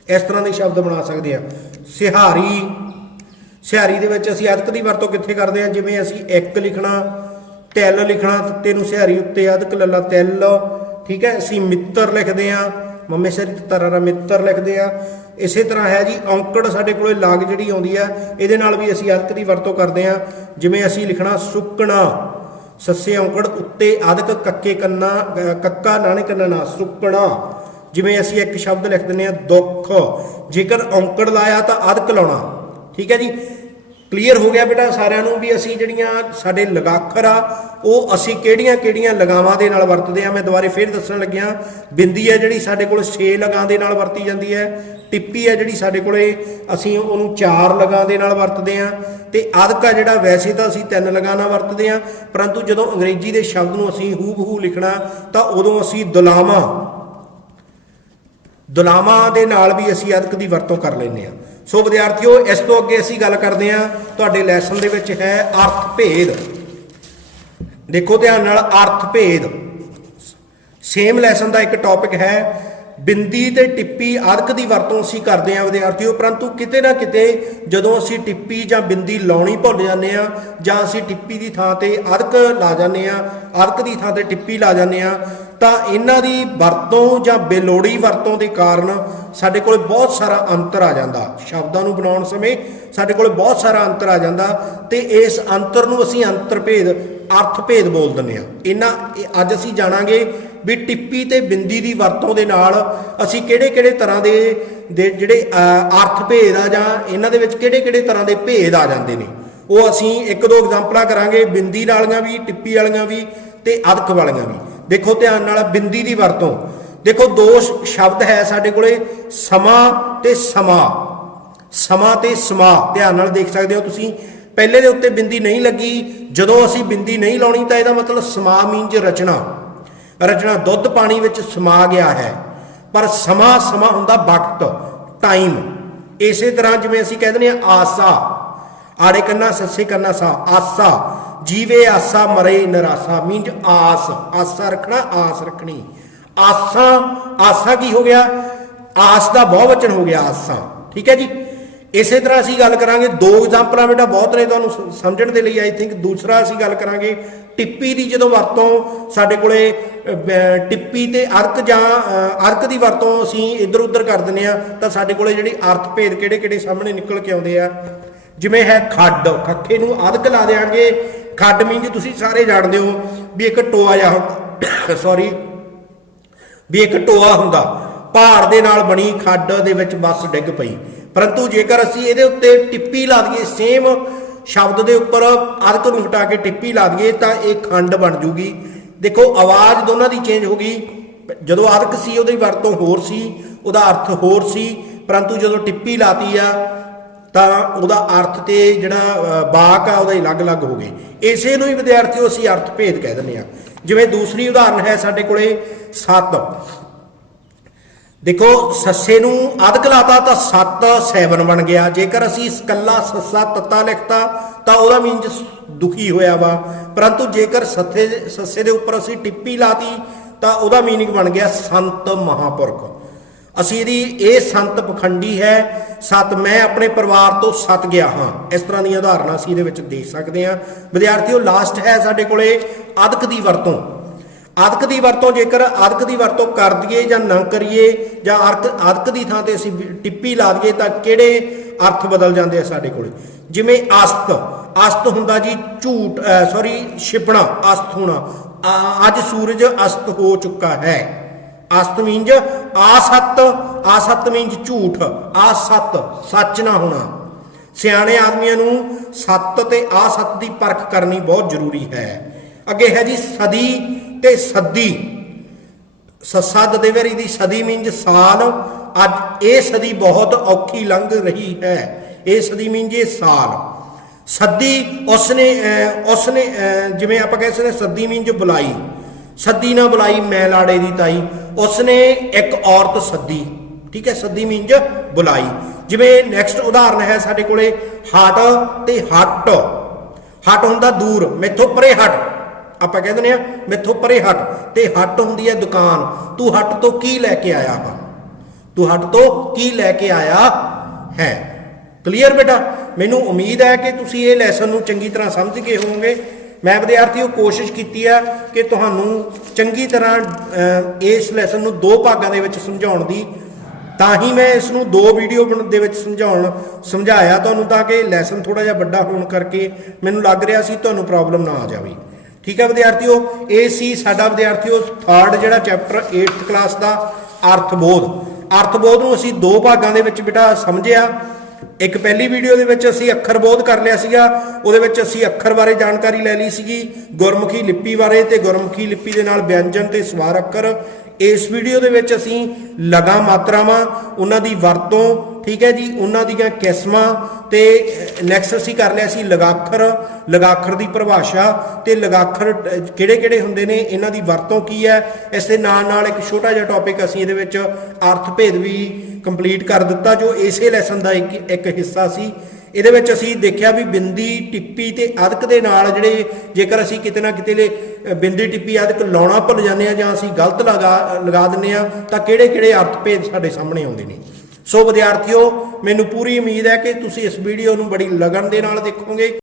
ਇਸ ਤਰ੍ਹਾਂ ਦੇ ਸ਼ਬਦ ਬਣਾ ਸਕਦੇ ਹਾਂ। ਸਿਹਾਰੀ ਦੇ ਵਿੱਚ ਅਸੀਂ ਅਦਕ ਦੀ ਵਰਤੋਂ ਕਿੱਥੇ ਕਰਦੇ ਹਾਂ? ਜਿਵੇਂ ਅਸੀਂ ਇੱਕ ਲਿਖਣਾ, ਤਿਲ ਲਿਖਣਾ, ਤੈਨੂੰ ਸਿਹਾਰੀ ਉੱਤੇ ਅਦਕ ਲੱਲਾ ਤਿਲ, ਠੀਕ ਹੈ। ਅਸੀਂ ਮਿੱਤਰ ਲਿਖਦੇ ਹਾਂ, ਮੰਮੇ ਸਿਰ ਤਰਾਰਾ ਮਿੱਤਰ ਲਿਖਦੇ ਹਾਂ। ਇਸੇ ਤਰ੍ਹਾਂ ਹੈ ਜੀ ਔਂਕੜ ਸਾਡੇ ਕੋਲੇ ਲਾਗ ਜਿਹੜੀ ਆਉਂਦੀ ਆ ਇਹਦੇ ਨਾਲ ਵੀ ਅਸੀਂ ਅਦਕ ਦੀ ਵਰਤੋਂ ਕਰਦੇ ਹਾਂ। ਜਿਵੇਂ ਅਸੀਂ ਲਿਖਣਾ ਸੁੱਕਣਾ, ਸੱਸੇ ਔਂਕੜ ਉੱਤੇ ਅਦਕ ਕੱਕਾ ਨਾਣੇ ਕੰਨਾ ਨਾ, ਸੁੱਕਣਾ। ਜਿਵੇਂ ਅਸੀਂ ਇੱਕ ਸ਼ਬਦ ਲਿਖ ਦਿੰਦੇ ਹਾਂ ਦੁੱਖ, ਜੇਕਰ ਔਂਕੜ ਲਾਇਆ ਤਾਂ ਅਦਕ ਲਾਉਣਾ, ਠੀਕ ਹੈ ਜੀ। ਕਲੀਅਰ ਹੋ ਗਿਆ ਬੇਟਾ ਸਾਰਿਆਂ ਨੂੰ ਵੀ ਅਸੀਂ ਜਿਹੜੀਆਂ ਸਾਡੇ ਲਗਾਖਰ ਆ ਉਹ ਅਸੀਂ ਕਿਹੜੀਆਂ ਲਗਾਵਾਂ ਦੇ ਨਾਲ ਵਰਤਦੇ ਆ। ਮੈਂ ਦੁਬਾਰੇ ਫਿਰ ਦੱਸਣ ਲੱਗਿਆ, ਬਿੰਦੀ ਹੈ ਜਿਹੜੀ ਸਾਡੇ ਕੋਲ 6 ਲਗਾਂ ਦੇ ਨਾਲ ਵਰਤੀ ਜਾਂਦੀ ਹੈ। ਟਿੱਪੀ ਹੈ ਜਿਹੜੀ ਸਾਡੇ ਕੋਲੇ ਅਸੀਂ ਉਹਨੂੰ 4 ਲਗਾਂ ਦੇ ਨਾਲ ਵਰਤਦੇ ਹਾਂ। ਤੇ ਅਦਕ ਆ ਜਿਹੜਾ ਵੈਸੇ ਤਾਂ ਅਸੀਂ 3 ਲਗਾਂ ਨਾਲ ਵਰਤਦੇ ਹਾਂ, ਪਰੰਤੂ ਜਦੋਂ ਅੰਗਰੇਜ਼ੀ ਦੇ ਸ਼ਬਦ ਨੂੰ ਅਸੀਂ ਹੂ ਲਿਖਣਾ ਤਾਂ ਉਦੋਂ ਅਸੀਂ ਦੁਲਾਵਾਂ ਦੇ ਨਾਲ ਵੀ ਅਸੀਂ ਅਦਕ ਦੀ ਵਰਤੋਂ ਕਰ ਲੈਂਦੇ ਹਾਂ। ਸੋ ਵਿਦਿਆਰਥੀਓ ਇਸ ਤੋਂ ਅੱਗੇ ਅਸੀਂ ਗੱਲ ਕਰਦੇ ਹਾਂ, ਤੁਹਾਡੇ ਲੈਸਨ ਦੇ ਵਿੱਚ ਹੈ ਅਰਥ ਭੇਦ। ਦੇਖੋ ਧਿਆਨ ਨਾਲ, ਅਰਥ ਭੇਦ ਸੇਮ ਲੈਸਨ ਦਾ ਇੱਕ ਟੌਪਿਕ ਹੈ। ਬਿੰਦੀ ਤੇ ਟਿੱਪੀ ਅਦਕ ਦੀ ਵਰਤੋਂ ਅਸੀਂ ਕਰਦੇ ਹਾਂ ਵਿਦਿਆਰਥੀਓ, ਪਰੰਤੂ ਕਿਤੇ ਨਾ ਕਿਤੇ ਜਦੋਂ ਅਸੀਂ ਟਿੱਪੀ ਜਾਂ ਬਿੰਦੀ ਲਾਉਣੀ ਭੁੱਲ ਜਾਂਦੇ ਹਾਂ ਜਾਂ ਅਸੀਂ ਟਿੱਪੀ ਦੀ ਥਾਂ ਤੇ ਅਦਕ ਲਾ ਜਾਂਦੇ ਹਾਂ, ਅਦਕ ਦੀ ਥਾਂ ਤੇ ਟਿੱਪੀ ਲਾ ਜਾਂਦੇ ਹਾਂ, ਤਾਂ ਇਹਨਾਂ ਦੀ ਵਰਤੋਂ ਜਾਂ ਬੇਲੋੜੀ ਵਰਤੋਂ ਦੇ ਕਾਰਨ ਸਾਡੇ ਕੋਲ ਬਹੁਤ ਸਾਰਾ ਅੰਤਰ ਆ ਜਾਂਦਾ। ਸ਼ਬਦਾਂ ਨੂੰ ਬਣਾਉਣ ਸਮੇਂ ਸਾਡੇ ਕੋਲ ਬਹੁਤ ਸਾਰਾ ਅੰਤਰ ਆ ਜਾਂਦਾ ਤੇ ਇਸ ਅੰਤਰ ਨੂੰ ਅਸੀਂ ਅੰਤਰ ਭੇਦ अर्थ भेद बोल दिंदे आ। इन्हां अज असीं जाणांगे भी टिप्पी ते बिंदी दी वरतों दे नाल असीं किहड़े-किहड़े तरह दे जिहड़े अर्थ भेद आ जां इन्हां दे विच किहड़े-किहड़े तरह दे भेद आ जांदे ने ਉਹ ਅਸੀਂ एक दो एग्जांपलां करांगे बिंदी वालियां भी टिप्पी वालियां भी ते अदक वालियां भी। देखो ध्यान नाल बिंदी दी वरतों देखो दो शब्द है साडे कोले समा ते समा समा ते समा ध्यान नाल देख सकदे हो तुसीं पहले दे उत्ते बिंदी नहीं लगी जदों असीं बिंदी नहीं लाउणी तां इहदा मतलब समा मीनज रचना रचना दुੱਧ पानी विच समा गया है पर समा समा हुंदा वक्त टाइम। इसे तरह जिवें असीं कह दिंदे आ आसा आड़े कन्ना सस्से कन्ना सा आसा जीवे आसा मरे निराशा मीनज आस आसा रखना आस रखनी आसा आसा की हो गया आस का बहुवचन हो गया आसा ठीक है जी। इस तरह असीं गल करांगे दो एग्जांपलां बेटा बहुत ने तुहानूं समझण दे लई आई थिंक। दूसरा असीं गल करांगे टिप्पी की जदों वरतों साडे कोले टिप्पी ते अर्क जां अर्क की वरतों असीं इधर उधर कर दिंदे आ तां साडे कोले जिहड़ी अर्थ भेद किहड़े-किहड़े सामने निकल के आउंदे आ। जिवें है खड्ड खੱਖੇ ਨੂੰ अदक ला देंगे खड्ड मीनज तुसीं सारे जाणदे हो भी एक टोआ जिहा सॉरी भी एक टोआ हुंदा पहाड़ दे नाल बनी खड्ड दे विच बस डिग पई परंतु जेकर असीं इहदे उत्ते टिप्पी ला दईए सेम शब्द दे उपर अदक नूं हटा के टिप्पी ला दईए तां इह खंड बन जूगी। देखो आवाज़ दोनों की चेंज हो गई जदों अदक सी उहदी वरतों होर सी उहदा अर्थ होर सी परंतु जदों टिप्पी लाती आ ਤਾਂ ਉਹਦਾ अर्थ ਤੇ ਜਿਹੜਾ ਵਾਕ ਆ ਉਹਦਾ ਅਲੱਗ ਅਲੱਗ ਹੋ ਗਏ। ਇਸੇ ਨੂੰ ਹੀ ਵਿਦਿਆਰਥੀਓ ਅਸੀਂ ਅਰਥ ਭੇਦ ਕਹਿ ਦਿੰਦੇ ਆ। ਜਿਵੇਂ ਦੂਸਰੀ ਉਦਾਹਰਨ ਹੈ ਸਾਡੇ ਕੋਲੇ ਸੱਤ ਦੇਖੋ ਸੱਸੇ ਨੂੰ ਅਦਕ ਲਾਤਾ ਤਾਂ ਸੱਤ 7 ਬਣ ਗਿਆ। ਜੇਕਰ ਅਸੀਂ ਇਕੱਲਾ ਸੱਸਾ ਤੱਤਾ ਲਿਖਤਾ ਤਾਂ ਉਹਦਾ ਮੀਨਜ ਦੁਖੀ ਹੋਇਆ ਵਾ परंतु जेकर सस्से दे उपर असीं टिप्पी लाती तो वह मीनिंग बन गया संत महापुरख। असी ये संत पखंडी है सत मैं अपने परिवार तो सत गया हाँ, इस तरह दी उदाहरण असीं इहदे विच देख सकते हैं। विद्यार्थियों लास्ट है साडे कोले अदक दी वरतों। अदक की वरतों जेकर अदक की वरतों कर दिए या ना करिए या अदक की थां ते असीं टिप्पी ला दिए तो किहड़े अर्थ बदल जाते हैं साडे कोले। जिवें अस्त, अस्त हुंदा जी झूठ सॉरी छिपना, अस्त होना। अज सूरज अस्त हो चुका है। अस्त मीनज आसत, आसत मीनज झूठ, आसत सच ना होना। सियाणे आदमियों नूं सत ते आसत की परख करनी बहुत जरूरी है। अगे है जी सदी ते सदी। ससा ददेवरी दी सदी मीनज साल। अज ये सदी बहुत औखी लंघ रही है। ये सदी मीनज ये साल। सदी उसने जिवें आपां कह सकते सदी मीनज बुलाई। सदी ना बुलाई मैं लाड़े दी ताई। उसने एक औरत सदी, ठीक है, सदी मीनज बुलाई। जिवें नैक्सट उदाहरण है साडे कोले हट ते हट। हट हुंदा दूर, मैथों परे हट। आपां कह दिंदे आ मैथों परे हट, ते हट हुंदी है दुकान। तू हट तो की लैके आया वा, तू हट तो की लैके आया है। क्लीयर बेटा? मैनू उम्मीद है कि तुसीं ये लैसन नूं चंगी तरह समझ गए होवोगे। मैं विद्यार्थियों कोशिश की है कि तुहानूं चंगी तरह इस लैसन नूं दो भागां दे विच समझाउण दी, तां ही मैं इसनूं दो वीडियो दे विच समझाया तुहानूं, ताकि लैसन थोड़ा जिहा वड्डा होण करके मैनूं लग रहा सी तुहानूं प्रॉब्लम ना आ जावे। ठीक है विद्यार्थियों, ये सी साडा विद्यार्थियों थर्ड जिहड़ा चैप्टर 8th क्लास का अर्थबोध। अर्थबोध नूं असीं दो भागां दे विच बेटा समझिया। एक पहली वीडियो दे विच असीं अखर बोध कर लिया सीगा, उहदे विच असीं अखर बारे जानकारी लै ली सीगी, गुरमुखी लिपि बारे ते गुरमुखी लिपि दे नाल व्यंजन ते स्वर अखर। इस वीडियो दे विच असीं लगा मात्रावां उन्हां दी वरतों, ठीक है जी, उन्हां दीयां किस्मां ते नैक्सट असीं कर लिया सी लगाखर, लगाखर दी परिभाषा ते लगाखर किहड़े-किहड़े हुंदे ने, इन्हां दी वरतों की है। इस दे नाल एक छोटा जिहा टॉपिक असीं इहदे विच अर्थ भेद भी कंप्लीट कर दिता, जो इसे लैसन का एक हिस्सा सी। ਇਹਦੇ ਵਿੱਚ ਅਸੀਂ ਦੇਖਿਆ भी बिंदी टिप्पी ਤੇ ਅਦਕ ਦੇ ਨਾਲ ਜਿਹੜੇ ਜੇਕਰ ਅਸੀਂ ਕਿਤੇ ਨਾ ਕਿਤੇ ਬਿੰਦੀ ਟਿੱਪੀ ਅਦਕ ਲਾਉਣਾ ਭੁੱਲ ਜਾਂਦੇ ਆ ਜਾਂ ਅਸੀਂ ਗਲਤ ਲਗਾ ਦਿੰਦੇ ਆ ਤਾਂ ਕਿਹੜੇ ਕਿਹੜੇ ਅਰਥ ਭੇਦ ਸਾਡੇ ਸਾਹਮਣੇ ਆਉਂਦੇ ਨੇ। ਸੋ ਵਿਦਿਆਰਥੀਓ ਮੈਨੂੰ ਪੂਰੀ ਉਮੀਦ ਹੈ ਕਿ ਤੁਸੀਂ ਇਸ ਵੀਡੀਓ ਨੂੰ ਬੜੀ ਲਗਨ ਦੇ ਨਾਲ ਦੇਖੋਗੇ।